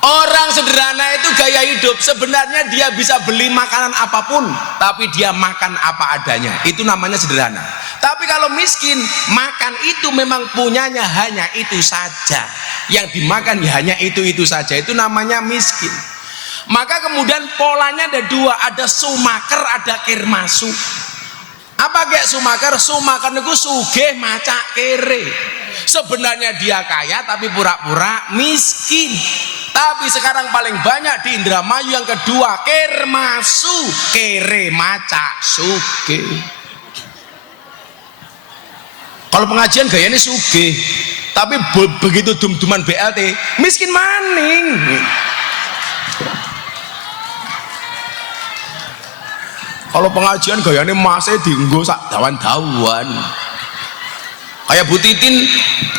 Orang sederhana itu gaya hidup, sebenarnya dia bisa beli makanan apapun tapi dia makan apa adanya, itu namanya sederhana. Tapi kalau miskin, makan itu memang punyanya hanya itu saja, yang dimakan ya hanya itu saja, itu namanya miskin. Maka kemudian polanya ada dua, ada sumaker, ada kirmasu. Apa kayak sumaker? Sumaker itu sugih macak kere, sebenarnya dia kaya tapi pura-pura miskin. Tapi sekarang paling banyak di Indramayu yang kedua, kirmasu, kere macak sugih. Kalau pengajian gayanya sugih, tapi begitu dum-duman BLT miskin maning. Kalau pengajian gayanya masih dienggo sak dawan-dawan. Kayak Bu Titin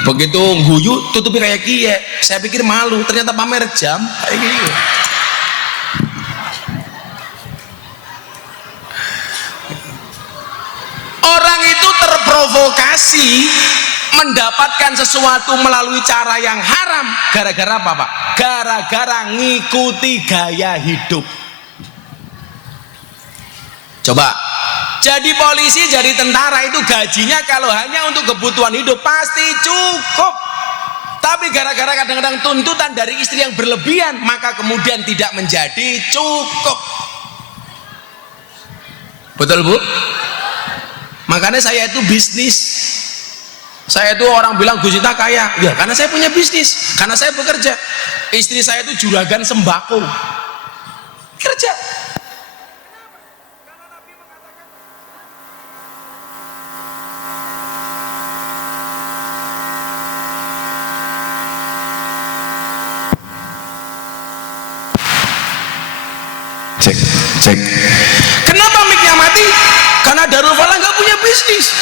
begitu guyu tutupi kayak kie, saya pikir malu, ternyata pamer jam kayak gitu. Orang itu terprovokasi mendapatkan sesuatu melalui cara yang haram gara-gara apa Pak? Gara-gara ngikuti gaya hidup. Coba, jadi polisi, jadi tentara itu gajinya kalau hanya untuk kebutuhan hidup pasti cukup. Tapi gara-gara kadang-kadang tuntutan dari istri yang berlebihan, maka kemudian tidak menjadi cukup. Betul Bu? Makanya saya itu bisnis. Saya itu orang bilang Gus Ita kaya, ya karena saya punya bisnis, karena saya bekerja. Istri saya itu juragan sembako, kerja. Cek. Kenapa mic-nya mati? Karena Darul Falah nggak punya bisnis.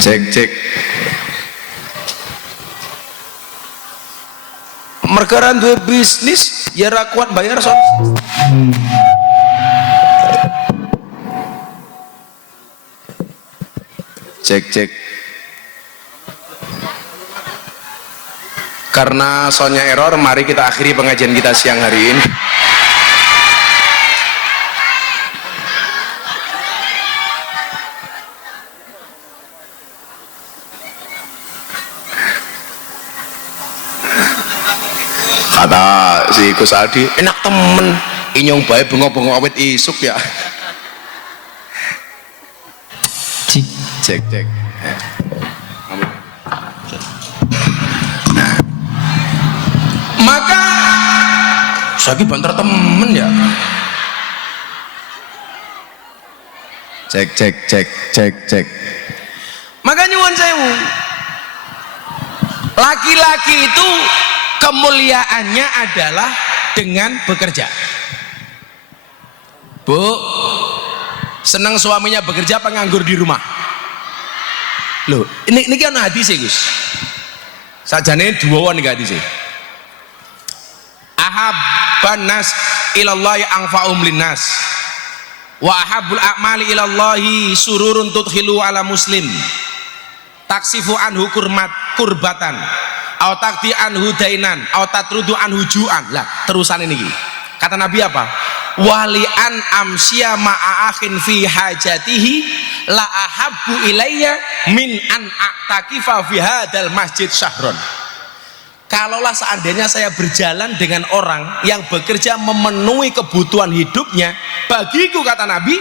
Cek. Mereka duwe bisnis ya ra kuat bayar sound. Cek. Karena soundnya error, mari kita akhiri pengajian kita siang hari ini. Kata si Gus Aldi, enak temen inyong bae bengok-bengok awet isuk ya. Cek. Nah, maka saya banter temen ya. Cek. Maka nyuwun sewu, laki-laki itu kemuliaannya adalah dengan bekerja. Bu, senang suaminya bekerja apa nganggur di rumah? Loh, ini kan hadis ya Gus. Sajane dua nih hadis. Ahabban nas ilallahi anfa'um linnas. Wa ahabbul a'mali ilallahi sururun tudkhilu ala muslim. Taksifu anhu kurbatan. Au takti anhu dainan, au tatrudu anhu ju'an. Lah, terusan ini. Kata Nabi apa? Walian amsya ma'akhin fi hajatihi la ahabbu ilayya min an a'takifa fi hadal masjid syahron. Kalaulah seandainya saya berjalan dengan orang yang bekerja memenuhi kebutuhan hidupnya, bagiku kata Nabi,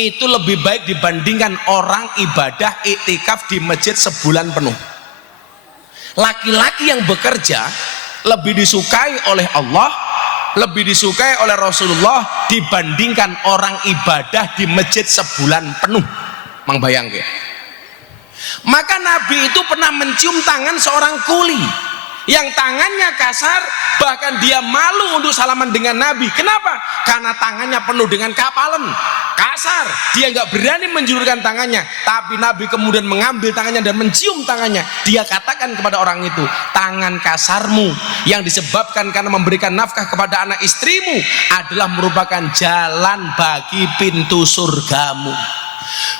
itu lebih baik dibandingkan orang ibadah iktikaf di masjid sebulan penuh. Laki-laki yang bekerja lebih disukai oleh Allah, lebih disukai oleh Rasulullah dibandingkan orang ibadah di masjid sebulan penuh. Mang bayang ya. Maka Nabi itu pernah mencium tangan seorang kuli yang tangannya kasar, bahkan dia malu untuk salaman dengan Nabi. Kenapa? Karena tangannya penuh dengan kapalan, kasar, dia nggak berani menjulurkan tangannya. Tapi Nabi kemudian mengambil tangannya dan mencium tangannya. Dia katakan kepada orang itu, tangan kasarmu yang disebabkan karena memberikan nafkah kepada anak istrimu adalah merupakan jalan bagi pintu surgamu.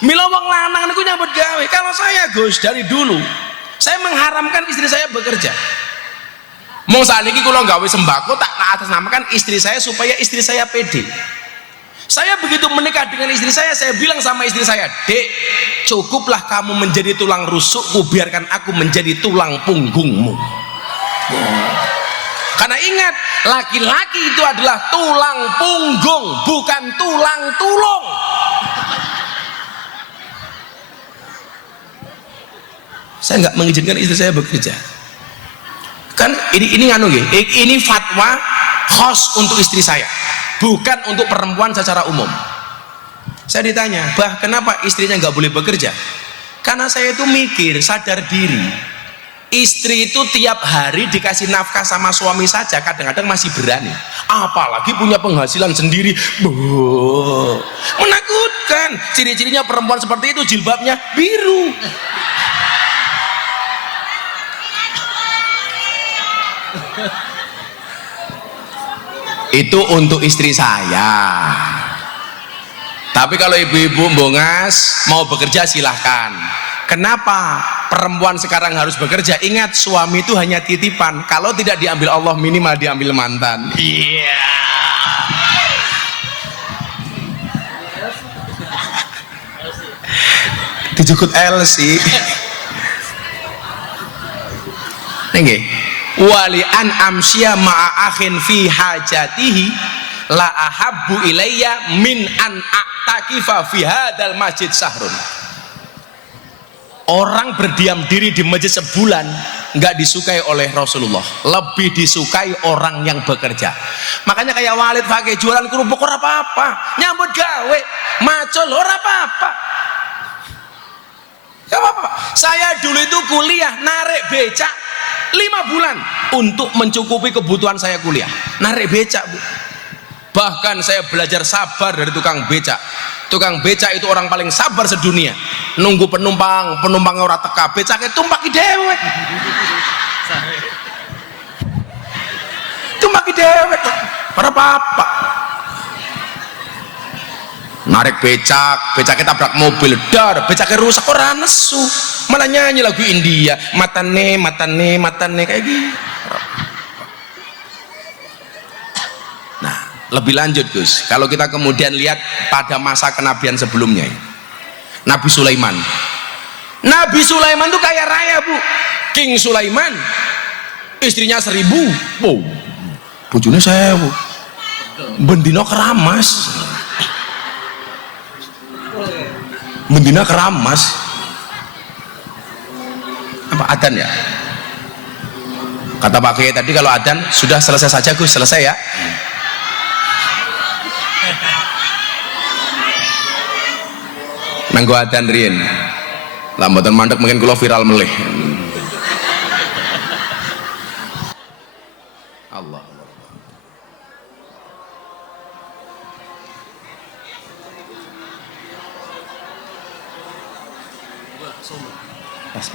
Mila wong lanang niku nyambut gawe. Kalau saya Gus, dari dulu saya mengharamkan istri saya bekerja. Mau saat ini kalau gawe sembako tak atas namakan istri saya supaya istri saya pede. Saya begitu menikah dengan istri saya bilang sama istri saya, Dek, cukuplah kamu menjadi tulang rusukku, biarkan aku menjadi tulang punggungmu. Karena ingat, laki-laki itu adalah tulang punggung, bukan tulang tulung. Saya nggak mengizinkan istri saya bekerja. Kan ini nganu ini fatwa khas untuk istri saya, bukan untuk perempuan secara umum. Saya ditanya, bah kenapa istrinya nggak boleh bekerja? Karena saya itu mikir, sadar diri, istri itu tiap hari dikasih nafkah sama suami saja kadang-kadang masih berani, apalagi punya penghasilan sendiri. Menakutkan. Ciri-cirinya perempuan seperti itu jilbabnya biru. Itu untuk istri saya. Tapi kalau ibu-ibu bongas mau bekerja silahkan. Kenapa perempuan sekarang harus bekerja? Ingat, suami itu hanya titipan. Kalau tidak diambil Allah, minimal diambil mantan. Iya. Dijukut LC. Nggih. Wali an amsya ma'akhin fi hajatihi la ahabbu ilayya min an a'takifa fi hadal masjid sahrun. Orang berdiam diri di masjid sebulan nggak disukai oleh Rasulullah, lebih disukai orang yang bekerja. Makanya kayak Walid pakai jualan kerupuk ora apa-apa, nyambut gawe macul ora apa-apa. Gak apa-apa. Saya dulu itu kuliah narik becak 5 bulan untuk mencukupi kebutuhan saya kuliah, narik becak, Bu. Bahkan saya belajar sabar dari tukang becak. Tukang becak itu orang paling sabar sedunia. nunggu penumpang ora teka, becake tumpaki dhewe. Tumpaki dhewe ora apa-apa. Narik becaknya tabrak mobil, dar, becaknya rusak, ora nesu, malah nyanyi lagu India, matane kayak gitu. Nah, lebih lanjut Gus, kalau kita kemudian lihat pada masa kenabian sebelumnya, Nabi Sulaiman tuh kaya raya Bu. King Sulaiman istrinya 1000, wow, bojone 1000, bendino keramas. Bendina keramas. Apa adan ya? Kata Pak Kiai tadi kalau adan sudah selesai saja Gus, selesai ya. Nanggo adan riyen. Lambatan mandek mungkin kula viral melih. Allah. Pas.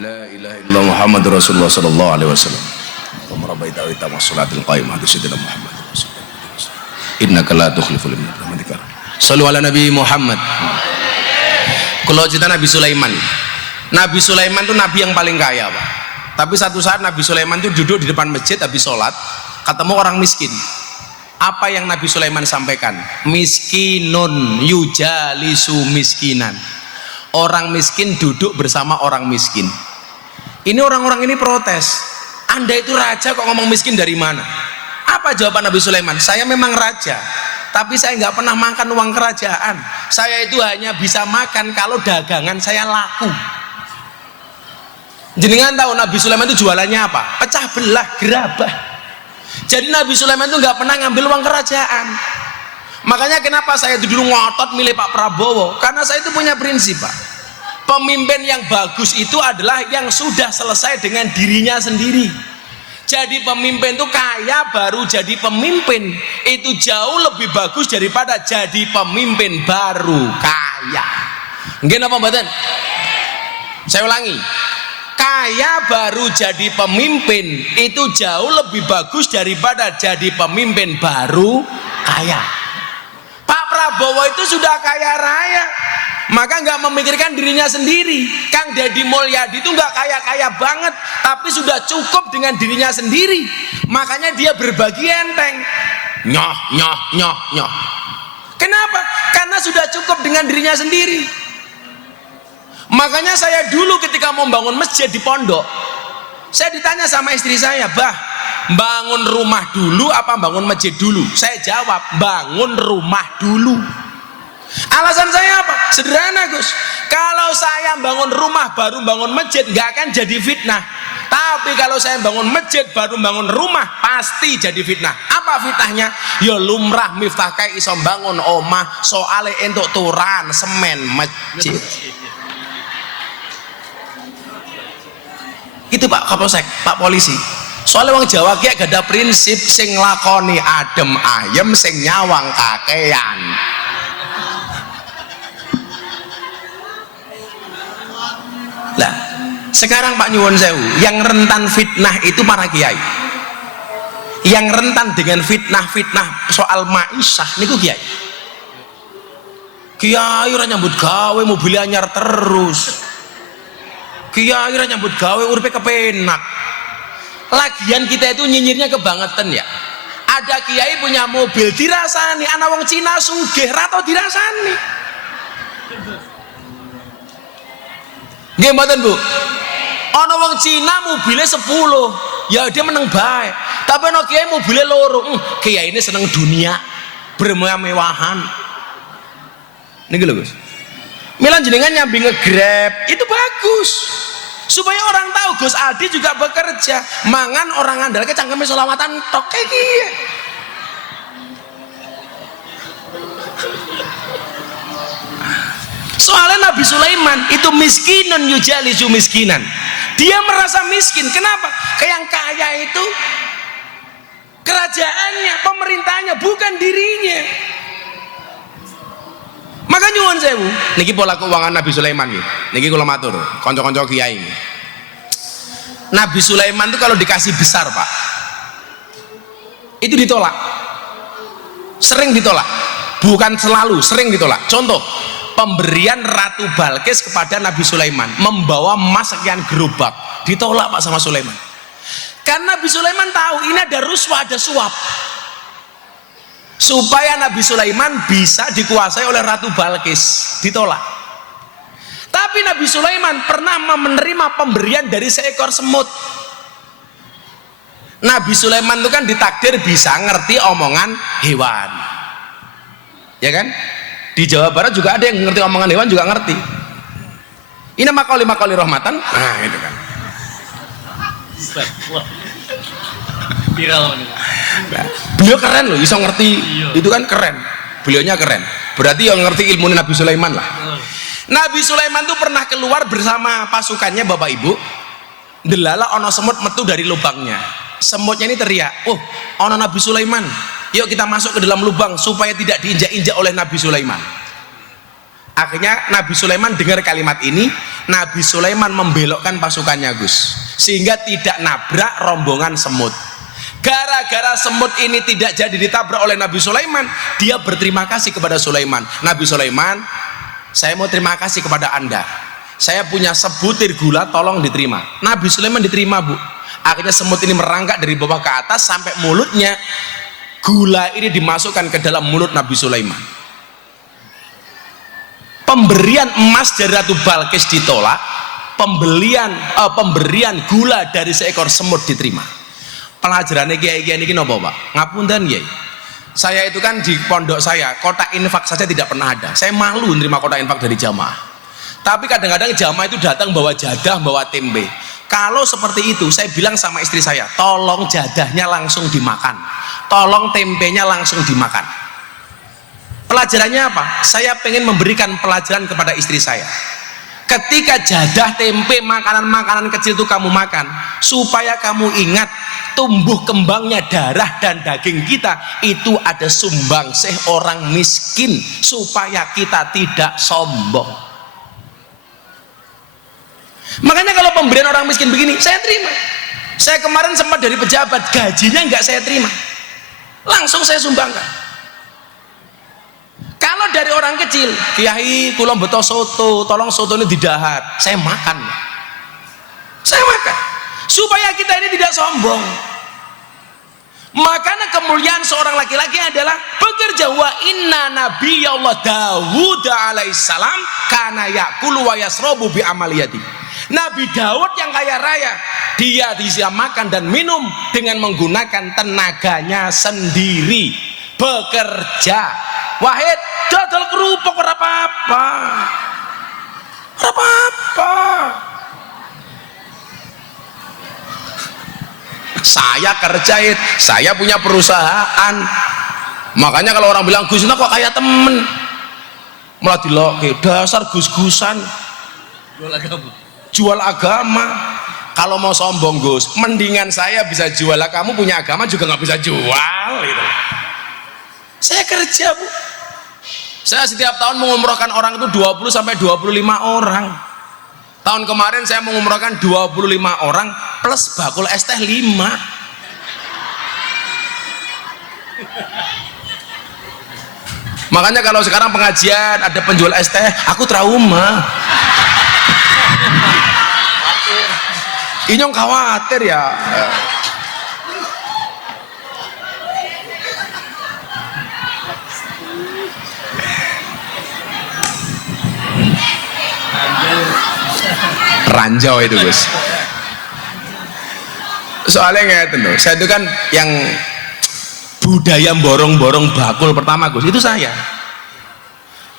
La ilaha illallah Muhammadur Rasulullah sallallahu alaihi wasallam. Allahumma rabbaita wa tamma salatul qaimah bi sayyidina Muhammad. Innaka la tukhliful mi'ad. Shallu ala Nabi Muhammad. Kalau cerita Nabi Sulaiman. Nabi Sulaiman itu nabi yang paling kaya, Pak. Tapi satu saat Nabi Sulaiman itu duduk di depan masjid habis sholat, ketemu orang miskin. Apa yang Nabi Sulaiman sampaikan? Miskinun yujalisu miskinan. Orang miskin duduk bersama orang miskin. Ini orang-orang ini protes. Anda itu raja kok ngomong miskin dari mana? Apa jawaban Nabi Sulaiman? Saya memang raja, tapi saya nggak pernah makan uang kerajaan. Saya itu hanya bisa makan kalau dagangan saya laku. Jenengan tahu Nabi Sulaiman itu jualannya apa? Pecah belah, gerabah. Jadi Nabi Sulaiman itu nggak pernah ngambil uang kerajaan. Makanya kenapa saya itu dulu ngotot milih Pak Prabowo, karena saya itu punya prinsip, Pak. Pemimpin yang bagus itu adalah yang sudah selesai dengan dirinya sendiri. Jadi pemimpin itu kaya baru jadi pemimpin, itu jauh lebih bagus daripada jadi pemimpin baru kaya. Nggih napa mboten? Saya ulangi, kaya baru jadi pemimpin itu jauh lebih bagus daripada jadi pemimpin baru kaya. Pak Prabowo itu sudah kaya raya, maka nggak memikirkan dirinya sendiri. Kang Deddy Mulyadi itu nggak kaya-kaya banget, tapi sudah cukup dengan dirinya sendiri. Makanya dia berbagi enteng. Nyoh, nyoh, nyoh, nyoh. Kenapa? Karena sudah cukup dengan dirinya sendiri. Makanya saya dulu ketika mau bangun masjid di pondok, saya ditanya sama istri saya, "Bah, bangun rumah dulu apa bangun masjid dulu?" Saya jawab, bangun rumah dulu. Alasan saya apa? Sederhana, Gus. Kalau saya bangun rumah baru bangun masjid nggak akan jadi fitnah. Tapi kalau saya bangun masjid baru bangun rumah pasti jadi fitnah. Apa fitnahnya? Ya lumrah Miftah kayak iso bangun omah soale entuk turan semen masjid. Itu Pak Kapolsek, Pak Polisi. Soalnya wong Jawa ki gak ada prinsip sing lakoni adem ayem sing nyawang kakean. Lah, sekarang Pak nyuwun sewu, yang rentan fitnah itu para kiai. Yang rentan dengan fitnah-fitnah soal maisha niku kiai. Kiai ora nyambut gawe mobil anyar terus. Kiai ora nyambut gawe uripe kepenak. Lagian kita itu nyinyirnya kebangetan ya. Ada kiai punya mobil dirasani, anak wong Cina sugih ra tau dirasani. Nggih mboten Bu? Ana wong Cina mobilnya 10, ya dia meneng bae. Tapi ana kiai mobilnya loro. Kiai ini seneng dunia, bermewah-mewahan. Niki lho Gus. Milan jenengan nyambi nge-Grab itu bagus supaya orang tahu Gus Aldi juga bekerja mangan orang andal ke cangkeme selawatan tok kayak gini. Soalnya Nabi Sulaiman itu miskinan yujalisu miskinan, dia merasa miskin. Kenapa? Kayak yang kaya itu kerajaannya, pemerintahnya, bukan dirinya. Maka nyuwun sewu, niki pola keuangan Nabi Sulaiman nggih. Niki kula matur, kanca-kanca kiai. Nabi Sulaiman itu kalau dikasih besar, Pak, itu ditolak. Sering ditolak. Bukan selalu, sering ditolak. Contoh, pemberian Ratu Balkis kepada Nabi Sulaiman membawa emas sekian gerobak, ditolak Pak sama Sulaiman. Karena Nabi Sulaiman tahu ini ada ruswa, ada suap. Supaya Nabi Sulaiman bisa dikuasai oleh Ratu Balkis, ditolak. Tapi Nabi Sulaiman pernah menerima pemberian dari seekor semut. Nabi Sulaiman itu kan ditakdir bisa ngerti omongan hewan, ya kan? Di Jawa Barat juga ada yang ngerti omongan hewan, juga ngerti. Ini makoli rahmatan, nah itu kan. Viral nih. Nah, beliau keren loh, bisa ngerti, itu kan keren. Beliaunya keren. Berarti yang ngerti ilmu Nabi Sulaiman lah. Nabi Sulaiman tuh pernah keluar bersama pasukannya Bapak Ibu. Delala ono semut metu dari lubangnya. Semutnya ini teriak, "Oh, ono Nabi Sulaiman. Yuk kita masuk ke dalam lubang supaya tidak diinjak-injak oleh Nabi Sulaiman." Akhirnya Nabi Sulaiman dengar kalimat ini, Nabi Sulaiman membelokkan pasukannya Gus, sehingga tidak nabrak rombongan semut. Gara-gara semut ini tidak jadi ditabrak oleh Nabi Sulaiman, dia berterima kasih kepada Sulaiman. "Nabi Sulaiman, saya mau terima kasih kepada Anda. Saya punya sebutir gula, tolong diterima." Nabi Sulaiman diterima, Bu. Akhirnya semut ini merangkak dari bawah ke atas sampai mulutnya. Gula ini dimasukkan ke dalam mulut Nabi Sulaiman. Pemberian emas dari Ratu Balkis ditolak, pemberian gula dari seekor semut diterima. Pelajarannya kiai-kiai ini napa, Pak? Ngapunten, Kiai. Saya itu kan di pondok saya, kotak infak saja tidak pernah ada. Saya malu menerima kotak infak dari jamaah. Tapi kadang-kadang jamaah itu datang bawa jadah, bawa tempe. Kalau seperti itu, saya bilang sama istri saya, tolong jadahnya langsung dimakan, tolong tempenya langsung dimakan. Pelajarannya apa? Saya pengen memberikan pelajaran kepada istri saya. Ketika jadah tempe makanan-makanan kecil itu kamu makan, supaya kamu ingat tumbuh kembangnya darah dan daging kita itu ada sumbangsih orang miskin, supaya kita tidak sombong. Makanya kalau pemberian orang miskin begini, saya terima. Saya kemarin sempat dari pejabat, gajinya nggak saya terima, langsung saya sumbangkan. Kalau dari orang kecil, kiai kula beto soto, tolong soto ini didahar, saya makan, supaya kita ini tidak sombong. Makanya kemuliaan seorang laki-laki adalah bekerja. Wa inna nabiyallah Dawud alaihissalam kana yakulu wa yasrobu bi amaliyati. Nabi Daud yang kaya raya, dia bisa makan dan minum dengan menggunakan tenaganya sendiri, bekerja. Wahid dodol kerupuk ora apa-apa. Saya kerjain, saya punya perusahaan. Makanya kalau orang bilang Gus kok kayak temen, malah diloke dasar gus-gusan jual agama. Kalau mau sombong Gus, mendingan saya bisa jual, kamu punya agama juga nggak bisa jual gitu. Saya kerja Bu, saya setiap tahun mengumrohkan orang itu 20 sampai 25 orang. Tahun kemarin saya mengumrohkan 25 orang plus bakul es teh 5. Makanya kalau sekarang pengajian ada penjual es teh, aku trauma. Inyong khawatir ya. Ranjau itu Gus. Soalnya nggak loh, saya itu kan yang budaya borong-borong bakul pertama Gus, itu saya.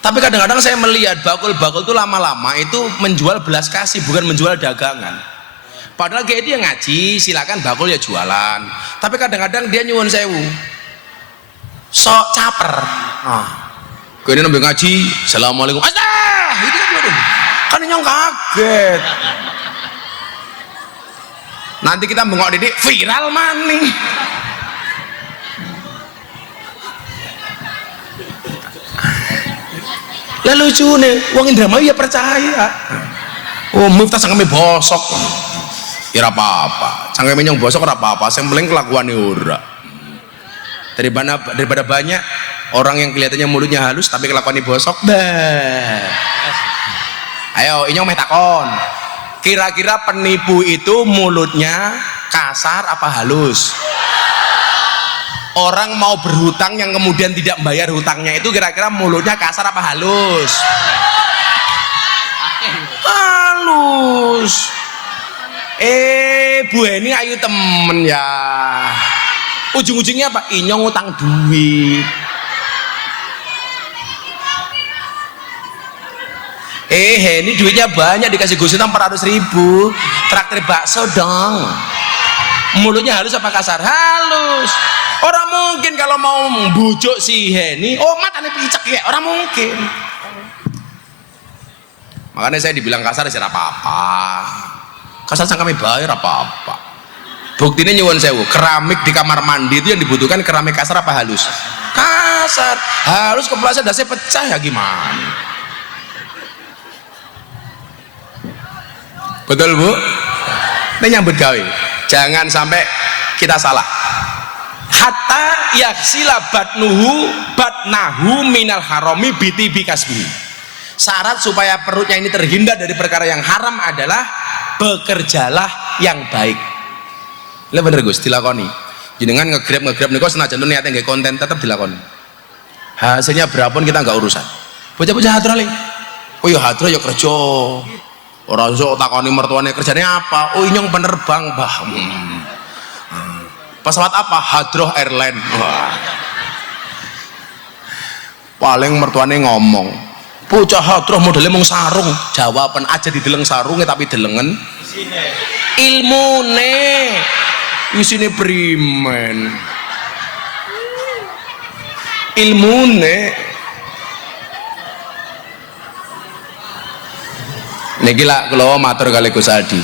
Tapi kadang-kadang saya melihat bakul-bakul itu lama-lama itu menjual belas kasih, bukan menjual dagangan. Padahal kayak itu yang ngaji, silakan bakul ya jualan. Tapi kadang-kadang dia nyuwun sewu, sok caper. Gue ini nambah ngaji, assalamualaikum. Itu kan nyong kaget. Nanti kita bengok didik viral maning. Lah lucu nih, wong Indramayu ya percaya. Oh, Miftah sangkeme bosok. Ya ora apa-apa. Sangkeme nyong bosok ora apa-apa, sing penting kelakuane ora. Daripada banyak orang yang kelihatannya mulutnya halus tapi kelakuannya bosok. Ayo, inyong meh takon. Kira-kira penipu itu mulutnya kasar apa halus? Orang mau berhutang yang kemudian tidak membayar hutangnya itu kira-kira mulutnya kasar apa halus? Halus. Bu Eni ayu temen ya. Ujung-ujungnya apa? Inyong utang duit. Ini duitnya banyak, dikasih Gus 400.000, traktir bakso dong. Mulutnya halus apa kasar? Halus. Orang mungkin kalau mau membujuk si Heni, oh matanya picek ya, orang mungkin. Makanya saya dibilang kasar ya apa-apa. Kasar sang kami bayar apa-apa. Buktinya nyuwun sewu, keramik di kamar mandi itu yang dibutuhkan keramik kasar apa halus? Kasar. Halus kepleset dasnya pecah ya gimana? Betul Bu? Ini nyambut gawe. Jangan sampai kita salah. Hatta yaksila batnahu minal harami biti bikasbi. Syarat supaya perutnya ini terhindar dari perkara yang haram adalah bekerjalah yang baik. Lah bener Gus, dilakoni. Jenengan nge-grab niku senajan niate nggih konten tetap dilakoni. Hasilnya berapapun kita nggak urusan. Bocah-bocah hadroh le. Oh ya hadroh ya kerja. Orang sok takoni mertuane kerjanya apa? Oh inyong penerbang bah. Pesawat apa? Hadroh Airline. Wah. Paling mertuane ngomong, bocah hadroh modelnya mung sarung. Jawaban aja dideleng sarungnya tapi delengen ilmune. Isine primen. Ilmune. Niki lah kula matur kali Gus Aldi.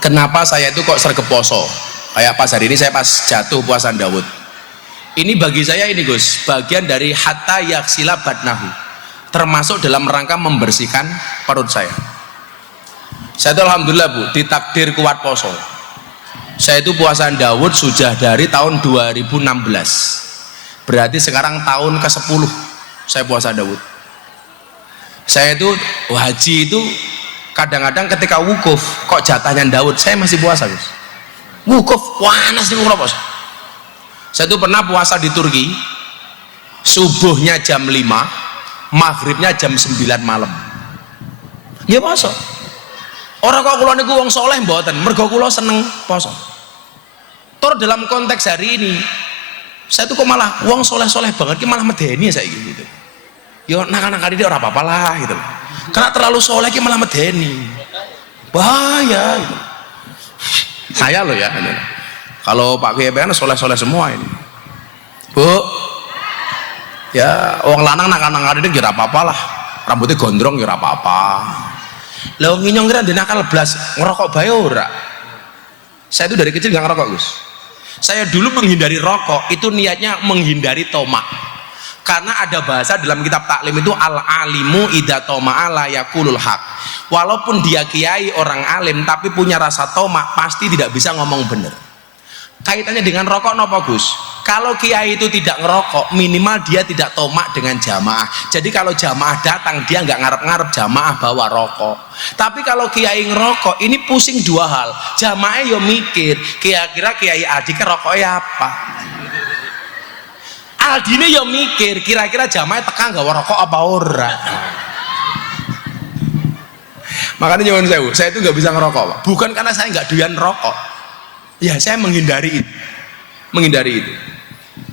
Kenapa saya itu kok sregep poso? Kayak pas hari ini saya pas jatuh puasa Daud. Ini bagi saya ini Gus, bagian dari hatta yaksila badnahu. Termasuk dalam rangka membersihkan perut saya. Saya itu alhamdulillah Bu, ditakdir kuat poso. Saya itu puasa Daud sudah dari tahun 2016. Berarti sekarang tahun ke-10 saya puasa Daud. Saya itu haji itu kadang-kadang ketika wukuf kok jatahnya Daud, saya masih puasa Gus. Wukuf panas nih kula Bos. Saya itu pernah puasa di Turki, subuhnya jam 5, maghribnya jam 9 malam. Ya poso. Orang kok kula niku wong soleh mboten, mergo kula seneng poso. Tor dalam konteks hari ini, saya tuh kok malah wong soleh-soleh banget, ki malah medeni saya gitu. Yo nakal-nakal dia ora apa-apa lah gitu. Karena terlalu soleh ki malah medeni. Bahaya gitu. Saya loh ya. Kalau Pak Kiai kan soleh-soleh semua ini. Bu. Ya, wong lanang nakal-nakal dia kira apa-apa lah. Rambutnya gondrong ya ora apa-apa. Lah wong nginyong kira nakal blas, ngerokok bae ora. Saya itu dari kecil enggak ngerokok, Gus. Saya dulu menghindari rokok itu niatnya menghindari tomak. Karena ada bahasa dalam kitab taklim itu al-alimu idza toma'a la yaqulul haq. Walaupun dia kiai orang alim tapi punya rasa tomak pasti tidak bisa ngomong benar. Kaitannya dengan rokok napa Gus? Kalau kiai itu tidak ngerokok minimal dia tidak tomak dengan jamaah. Jadi kalau jamaah datang dia nggak ngarep-ngarep jamaah bawa rokok. Tapi kalau kiai ngerokok ini pusing dua hal. Jamaah yo mikir kira-kira kiai Aldi rokoknya apa? Aldine yo mikir kira-kira jamaah tekan gak rokok apa ora. Makanya nyuwun sewu, saya itu nggak bisa ngerokok Pak. Bukan karena saya nggak doyan rokok, ya saya menghindari itu,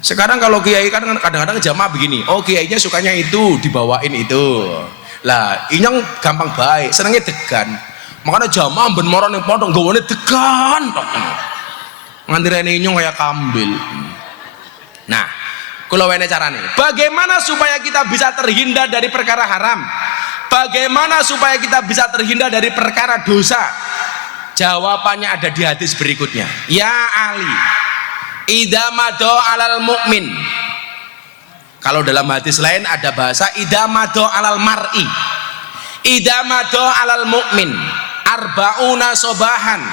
sekarang kalau kiai kan kadang-kadang jamaah begini, oh kiainya sukanya itu dibawain itu lah, inyong gampang baik, senengnya degan, makanya jamaah ben moro ning pondok nggawane degan tok nganti rene inyong kayak kambil. Nah, kula wene carane. Bagaimana supaya kita bisa terhindar dari perkara haram? Bagaimana supaya kita bisa terhindar dari perkara dosa? Jawabannya ada di hadis berikutnya. Ya Ali, idza mado alal mukmin. Kalau dalam hadis lain ada bahasa idza mado alal mar'i. Idza mado alal mukmin arbauna sobahan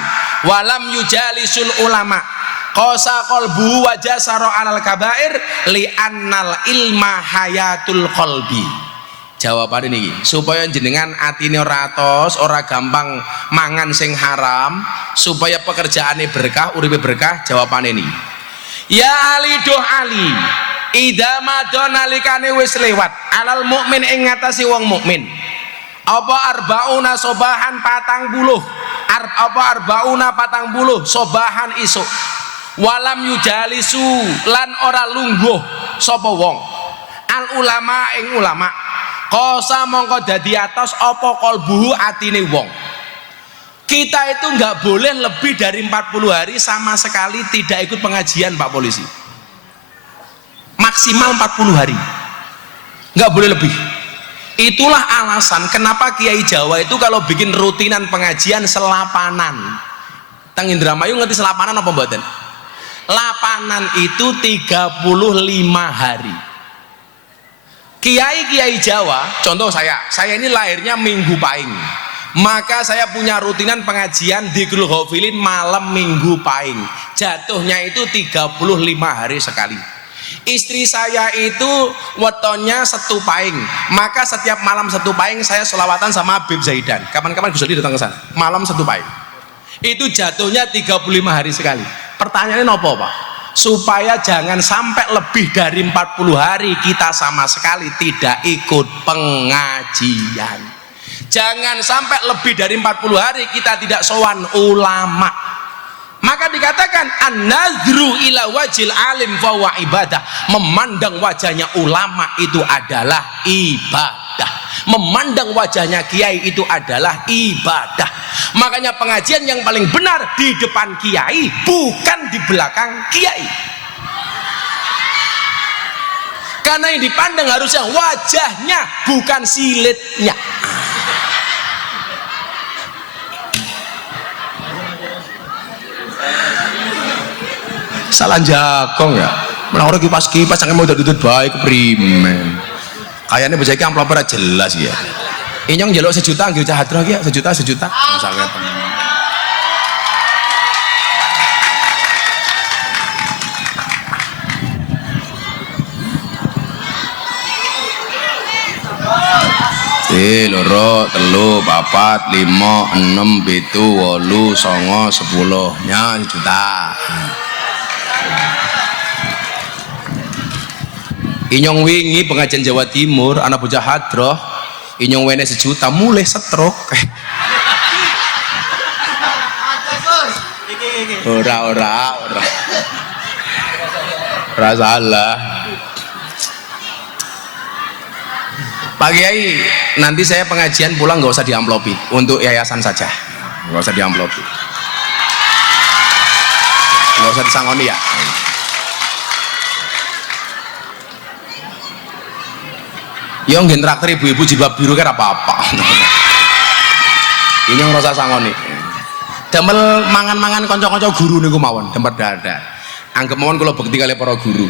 walam yujalisul ulama. Qasa qalbu wa jasara alal kabair li annal ilma hayatul qalbi. Jawaban ini supaya jenengan atine ora atos, ora gampang mangan sing haram, supaya pekerjaane berkah, uripe berkah. Jawaban ini. Ya Ali doh Ali, idza madona nalikane wis lewat alal mukmin ing ngatasi wong mukmin. Apa arbauna sobahan 40. Apa arbauna 40 sobahan isuk. Walam yujalisu lan ora lungguh sapa wong al ulama ing ulama kosa mongko dadi atos apa qalbuhu atine wong. Kita itu nggak boleh lebih dari 40 hari sama sekali tidak ikut pengajian Pak Polisi, maksimal 40 hari, nggak boleh lebih. Itulah alasan kenapa Kiai Jawa itu kalau bikin rutinan pengajian selapanan. Teng Indramayu ngerti selapanan apa mboten? Lapanan itu 35 hari. Kiai-kiai Jawa, contoh saya ini lahirnya Minggu Pahing, maka saya punya rutinan pengajian di Grul Ghafilin malam Minggu Pahing. Jatuhnya itu 35 hari sekali. Istri saya itu wetonnya Setu Pahing, maka setiap malam Setu Pahing saya selawatan sama Habib Zaidan. Kapan-kapan Gus Odi datang ke sana, malam Setu Pahing. Itu jatuhnya 35 hari sekali. Pertanyaannya apa Pak? Supaya jangan sampai lebih dari 40 hari kita sama sekali tidak ikut pengajian. Jangan sampai lebih dari 40 hari kita tidak sowan ulama. Maka dikatakan an-nadhru ila wajil alim fawa ibadah. Memandang wajahnya ulama itu adalah ibadah. Memandang wajahnya kiai itu adalah ibadah. Makanya pengajian yang paling benar di depan kiai, bukan di belakang kiai. Karena yang dipandang harusnya wajahnya, bukan silitnya. Salah jagong ya. Mana orang kipas jangan mau duduk baik primen. Kayaknya bocah iki amplop ora jelas ya. Inyong njaluk 1 juta nggih Cah Hadroh iki 1 juta. Misalnya loro, telu, papat, 5, 6, 7, 8, 9, 10 nya 1 juta. Inyong wingi pengajian Jawa Timur anak bocah Hadroh inyong wene 1 juta mulai stroke. ora salah. Pak Kiai, nanti saya pengajian pulang nggak usah diamplopi, untuk yayasan saja, nggak usah diamplopi, nggak usah disangoni ya. Yang nggih traktir ibu-ibu jilbab biru kan apa-apa. Ini yang rasa sangoni. Damel mangan-mangan konco-konco guru niku mawon, demper dada. Anggap mawon kalau bekti kali para guru.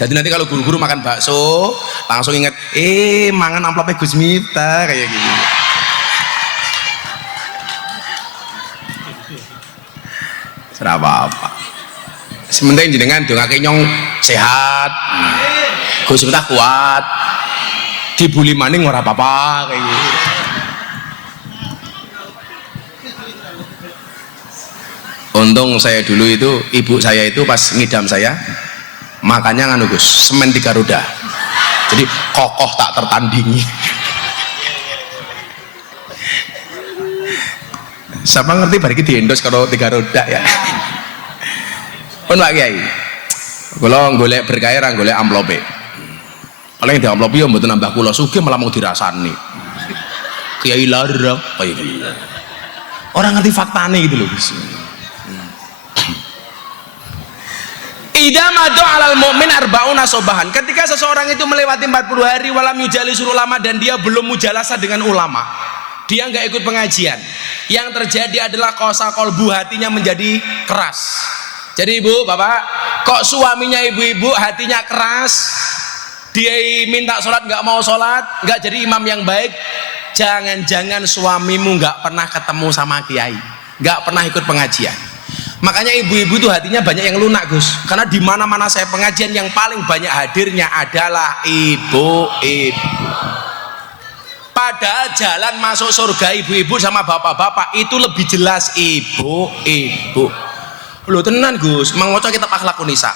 Jadi nanti kalau guru-guru makan bakso, langsung ingat, mangan amplopnya Gus Miftah kayak gitu. Serah apa-apa. Sementing jenengan dongake nyong sehat, Gus Miftah kuat, dibuli maning ora apa-apa kayak gitu. Untung saya dulu itu, ibu saya itu pas ngidam saya makannya nganu Gus, semen 3 roda, jadi kokoh tak tertandingi. Siapa ngerti bari iki diendos kalau 3 roda ya. Pun Pak Kiai, kula golek berkah ra golek amplope. Paling di amplope yo mboten nambah kula sugih malah mau dirasani. Kiai larang kaya gitu. Orang ngerti faktane gitu loh Gus. Idza madu alal mu'min arba'una sobahan. Ketika seseorang itu melewati 40 hari walam yujalisul ulama dan dia belum mujalasah dengan ulama, dia nggak ikut pengajian, yang terjadi adalah qasa qalbu, hatinya menjadi keras. Jadi ibu, bapak, kok suaminya ibu-ibu hatinya keras, dia minta sholat nggak mau sholat, nggak jadi imam yang baik, jangan-jangan suamimu nggak pernah ketemu sama kiai, nggak pernah ikut pengajian. Makanya ibu-ibu tuh hatinya banyak yang lunak Gus, karena di mana-mana saya pengajian yang paling banyak hadirnya adalah ibu-ibu. Padahal jalan masuk surga ibu-ibu sama bapak-bapak itu lebih jelas ibu-ibu. Loh tenan Gus, mengoco kitab akhlakun nisa.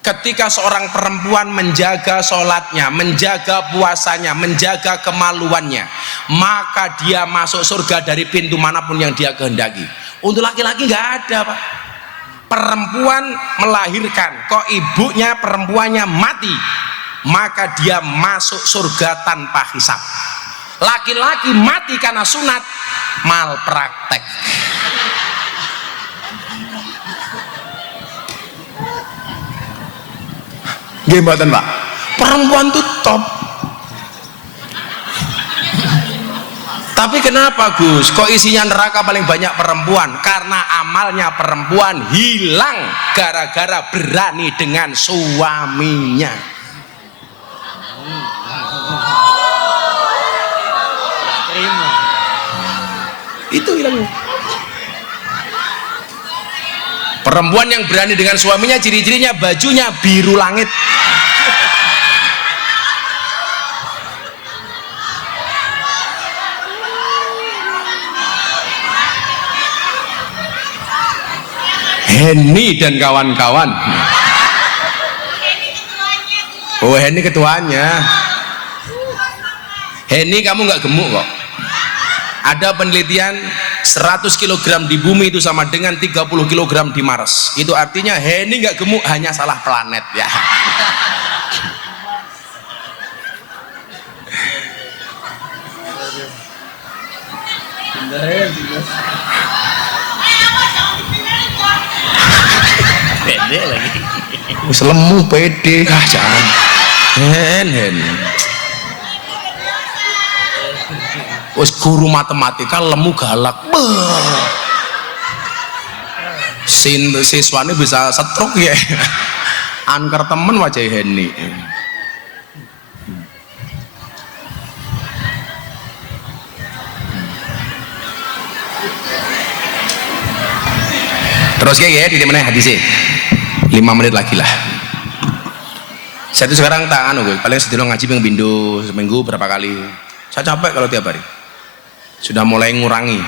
Ketika seorang perempuan menjaga sholatnya, menjaga puasanya, menjaga kemaluannya, maka dia masuk surga dari pintu manapun yang dia kehendaki. Untuk laki-laki nggak ada Pak. Perempuan melahirkan, kok ibunya perempuannya mati, maka dia masuk surga tanpa hisab. Laki-laki mati karena sunat, malpraktek. Gimana Pak? Perempuan tuh top. Tapi kenapa Gus? Kok isinya neraka paling banyak perempuan? Karena amalnya perempuan hilang gara-gara berani dengan suaminya. Itu hilang. Perempuan yang berani dengan suaminya ciri-cirinya bajunya biru langit. Henny dan kawan-kawan. Oh Henny ketuanya. Henny kamu nggak gemuk kok. Ada penelitian 100 kg di bumi itu sama dengan 30 kg di Mars. Itu artinya Henny nggak gemuk, hanya salah planet ya. Pede lagi. Wis lemu pede, jangan. Hen. Wis guru matematika lemu galak. Siswane bisa stroke ya. Angker temen wajah Heni. Terus ya di mana hadisnya 5 menit lagi lah. Saya itu sekarang paling sedih ngaji seminggu berapa kali. Saya capek kalau tiap hari. Sudah mulai ngurangi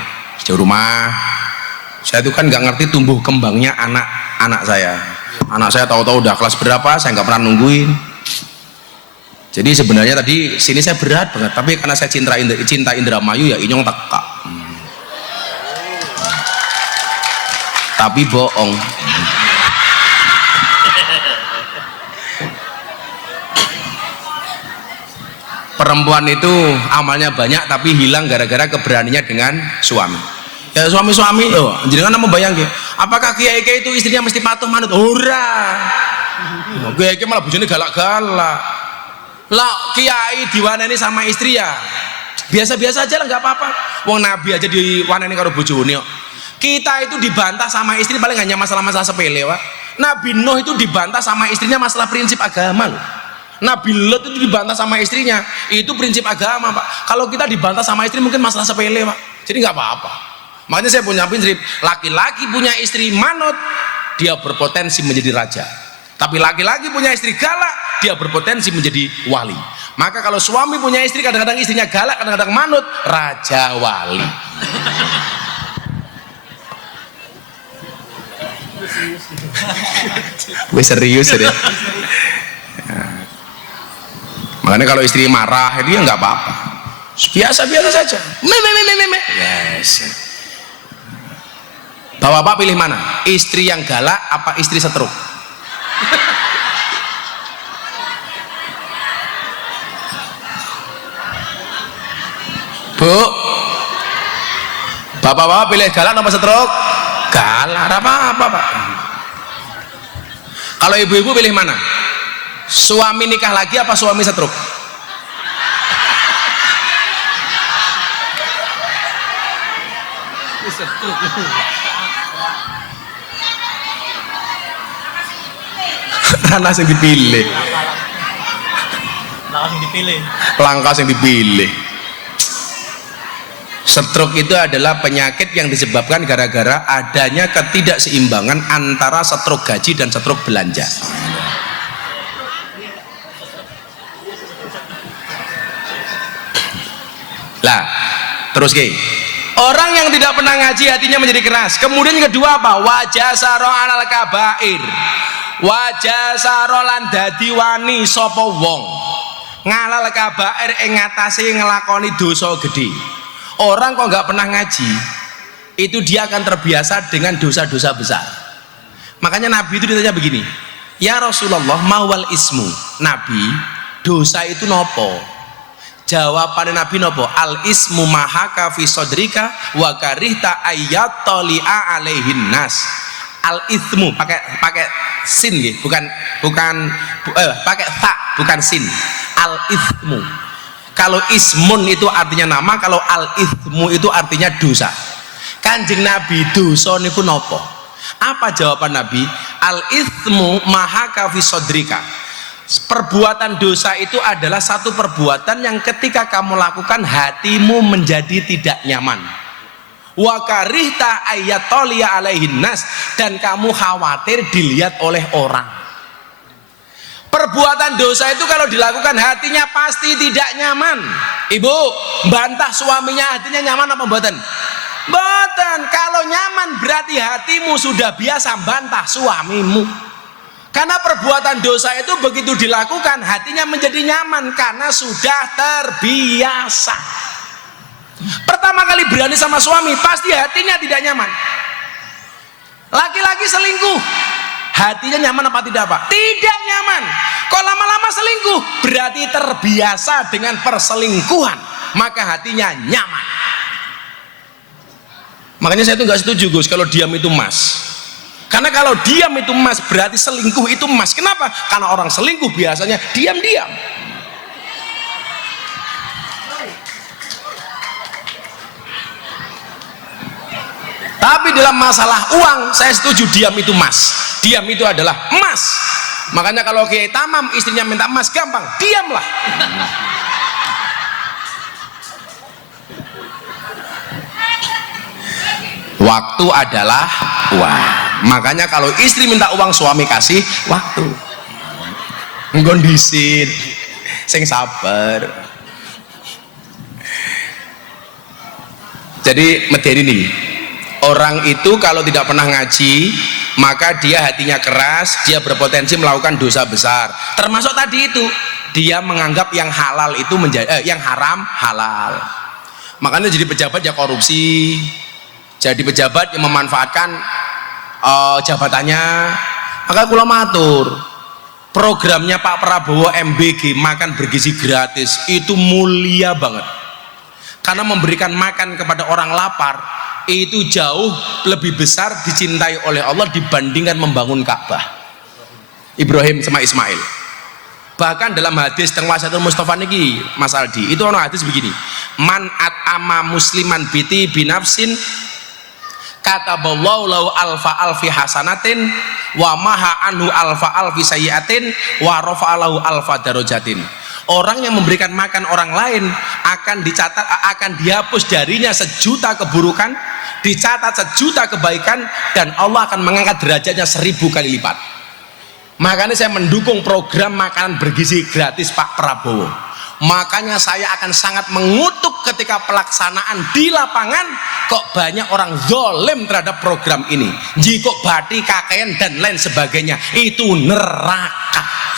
di rumah. Saya itu kan nggak ngerti tumbuh kembangnya anak saya. Anak saya tahu-tahu udah kelas berapa, saya nggak pernah nungguin. Jadi sebenarnya tadi sini saya berat banget, tapi karena saya cinta Indramayu ya inyong teka. Tapi bohong. Perempuan itu amalnya banyak tapi hilang gara-gara keberaniannya dengan suami. Ya suami-suami loh, jenengan nama bayang ke? Apakah kiai itu istrinya mesti patuh manut? Ora. Kiai malah bojone galak-galak. Lah kiai diwaneni sama istri ya biasa-biasa aja lah, nggak apa-apa. Wong Nabi aja diwaneni karo bojone kok. Kita itu dibantah sama istri paling hanya masalah-masalah sepele, Pak. Nabi Nuh itu dibantah sama istrinya masalah prinsip agama loh. Nabi Lot itu dibantah sama istrinya, itu prinsip agama, Pak. Kalau kita dibantah sama istri mungkin masalah sepele, Pak. Jadi nggak apa-apa. Makanya saya punya prinsip, laki-laki punya istri manut, dia berpotensi menjadi raja. Tapi laki-laki punya istri galak, dia berpotensi menjadi wali. Maka kalau suami punya istri, kadang-kadang istrinya galak, kadang-kadang manut, raja wali. Gue serius ya. Makanya kalau istri marah itu ya nggak apa-apa, biasa-biasa saja. Yes. Bapak pilih mana? Istri yang galak apa istri setruk? Bu, bapak pilih galak apa setruk? Galak, apa-apa, Pak. Kalau ibu-ibu pilih mana? Suami nikah lagi apa suami setruk? Rana yang dipilih. Langkah yang dipilih. Stroke itu adalah penyakit yang disebabkan gara-gara adanya ketidakseimbangan antara stroke gaji dan stroke belanja. Lah, terus ke orang yang tidak pernah ngaji hatinya menjadi keras. Kemudian kedua apa? Wajah saro alal kabair. Wajah saro lan dadi wani sapa wong ngalal kabair ing ngatasi ngelakoni dosa gede. Orang kok nggak pernah ngaji itu dia akan terbiasa dengan dosa-dosa besar. Makanya Nabi itu ditanya begini, ya Rasulullah mawal ismu, Nabi dosa itu nopo? Jawaban Nabi nopo? Al ismu mahaka fi sodrika wa karihta ayyatoli'a alaihin nas. Al ismu pakai sin gitu, bukan pakai ta bukan sin. Al ismu. Kalau ismun itu artinya nama, kalau al ismu itu artinya dosa. Kanjeng Nabi dosa niku nopo? Apa jawaban Nabi? Al ismu mahaka fi sodrika. Perbuatan dosa itu adalah satu perbuatan yang ketika kamu lakukan hatimu menjadi tidak nyaman. Wa karihta ayyatoliya alaihin nas, dan kamu khawatir dilihat oleh orang. Perbuatan dosa itu kalau dilakukan hatinya pasti tidak nyaman. Ibu bantah suaminya hatinya nyaman apa mboten? Mboten. Kalau nyaman berarti hatimu sudah biasa bantah suamimu. Karena perbuatan dosa itu begitu dilakukan hatinya menjadi nyaman karena sudah terbiasa. Pertama kali berani sama suami pasti hatinya tidak nyaman. Laki-laki selingkuh hatinya nyaman apa tidak, Pak? Tidak nyaman. Kok lama-lama selingkuh berarti terbiasa dengan perselingkuhan, maka hatinya nyaman. Makanya saya itu nggak setuju Gus kalau diam itu emas. Karena kalau diam itu emas berarti selingkuh itu emas. Kenapa? Karena orang selingkuh biasanya diam-diam. Tapi dalam masalah uang saya setuju, diam itu emas. Diam itu adalah emas. Makanya kalau Kiai Tamam istrinya minta emas gampang, diamlah. Waktu adalah uang. Makanya kalau istri minta uang, suami kasih waktu. Ngondisin, sing sabar. Jadi medeni nih, orang itu kalau tidak pernah ngaji, maka dia hatinya keras, dia berpotensi melakukan dosa besar. Termasuk tadi itu, dia menganggap yang halal itu menjadi yang haram halal. Makanya jadi pejabat ya korupsi, jadi pejabat yang memanfaatkan jabatannya. Maka kula matur, programnya Pak Prabowo MBG, makan bergizi gratis, itu mulia banget. Karena memberikan makan kepada orang lapar itu jauh lebih besar dicintai oleh Allah dibandingkan membangun Ka'bah. Ibrahim sama Ismail. Bahkan dalam hadis Tengwasatul Mustafa niki Mas Aldi, itu ono hadis begini, man at'ama musliman biti binafsin kataballahu lahu alfa alfi hasanatin wa maha anhu alfa alfi sayyiatin wa rafa'alahu alfa darajatin. Orang yang memberikan makan orang lain akan dicatat, akan dihapus darinya 1.000.000 keburukan, dicatat 1.000.000 kebaikan, dan Allah akan mengangkat derajatnya 1.000 kali lipat. Makanya saya mendukung program makanan bergizi gratis Pak Prabowo. Makanya saya akan sangat mengutuk ketika pelaksanaan di lapangan kok banyak orang zalim terhadap program ini. Jikok bati kakean dan lain sebagainya, itu neraka.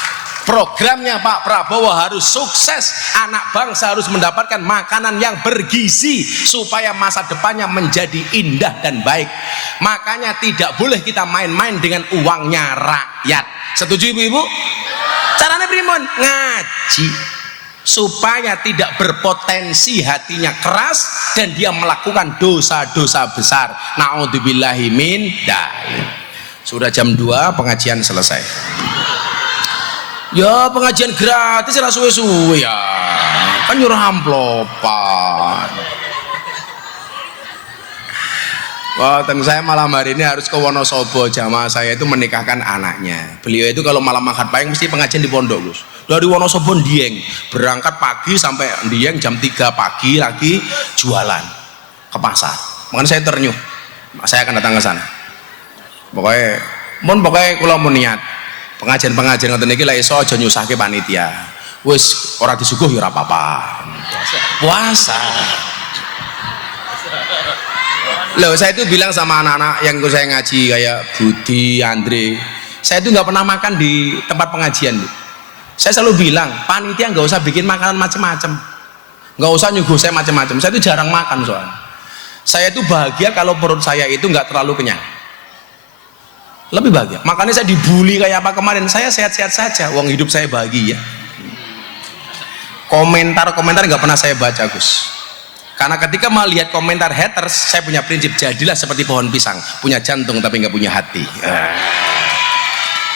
Programnya Pak Prabowo harus sukses, anak bangsa harus mendapatkan makanan yang bergizi supaya masa depannya menjadi indah dan baik. Makanya tidak boleh kita main-main dengan uangnya rakyat. Setuju ibu-ibu? Caranya primun? Ngaji supaya tidak berpotensi hatinya keras dan dia melakukan dosa-dosa besar. Na'udzubillahi min dzalik. Sudah jam 2, pengajian selesai. Ya pengajian gratis ya suwe-suwe ya, kan nyuruh amplopan. Wah, saya malam hari ini harus ke Wonosobo. Jamaah saya itu menikahkan anaknya. Beliau itu kalau malam akad payung mesti pengajian di pondok, Gus. Dari Wonosobo Dieng, berangkat pagi sampai Dieng jam 3 pagi lagi jualan ke pasar. Makanya saya ternyuh, saya akan datang ke sana. Pokoknya kalau mau niat pengajian ngoten niki lek iso aja nyusahke panitia. Wis ora disuguh ya ora apa-apa. Puasa. Loh, saya itu bilang sama anak-anak yang ikut saya ngaji kayak Budi, Andre, saya itu nggak pernah makan di tempat pengajian. Saya selalu bilang, panitia nggak usah bikin makanan macam-macam, nggak usah nyuguh saya macam-macam. Saya itu jarang makan soalnya. Saya itu bahagia kalau perut saya itu nggak terlalu kenyang. Lebih bahagia. Makanya saya dibully kayak apa kemarin, saya sehat-sehat saja, uang hidup saya bahagia. Komentar-komentar nggak pernah saya baca, Gus. Karena ketika melihat komentar haters, saya punya prinsip, jadilah seperti pohon pisang, punya jantung tapi nggak punya hati.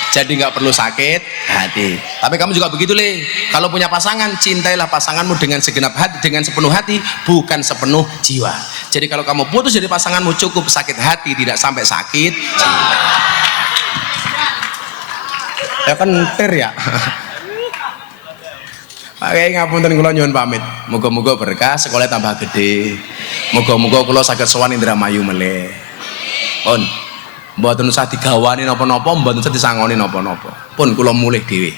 Jadi nggak perlu sakit hati. Tapi kamu juga begitu, Le. Kalau punya pasangan, cintailah pasanganmu dengan segenap hati, dengan sepenuh hati, bukan sepenuh jiwa. Jadi kalau kamu putus dari pasanganmu, cukup sakit hati, tidak sampai sakit jiwa. Ya kan ter ya. Pakai ngapunten kula nyuwun pamit. Muga-muga berkah, sekolah tambah gede. Muga-muga kula saged sowan Indramayu meleh. Pun mboten usah digawani napa-napa, mboten usah disangoni napa-napa. Pun kula mulih dhewe.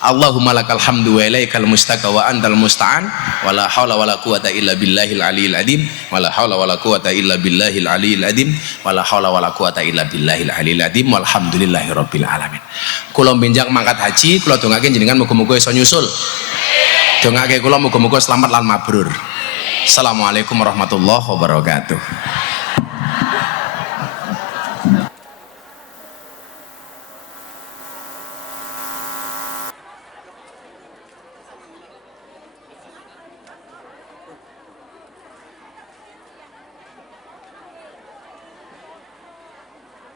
Allahumma lakal hamdu wa ilaikal mustaka wa antal musta'an wa la haula wa la quwata illa billahil aliyil azim wa la haula wa la quwata illa billahil aliyil azim wa la haula wa la quwata illa billahil aliyil azim walhamdulillahi rabbil alamin. Kula benjang mangkat haji, kula dongake jenengan muga-muga iso nyusul. Dongake kula muga-muga selamat lan mabrur. Assalamualaikum warahmatullahi wabarakatuh.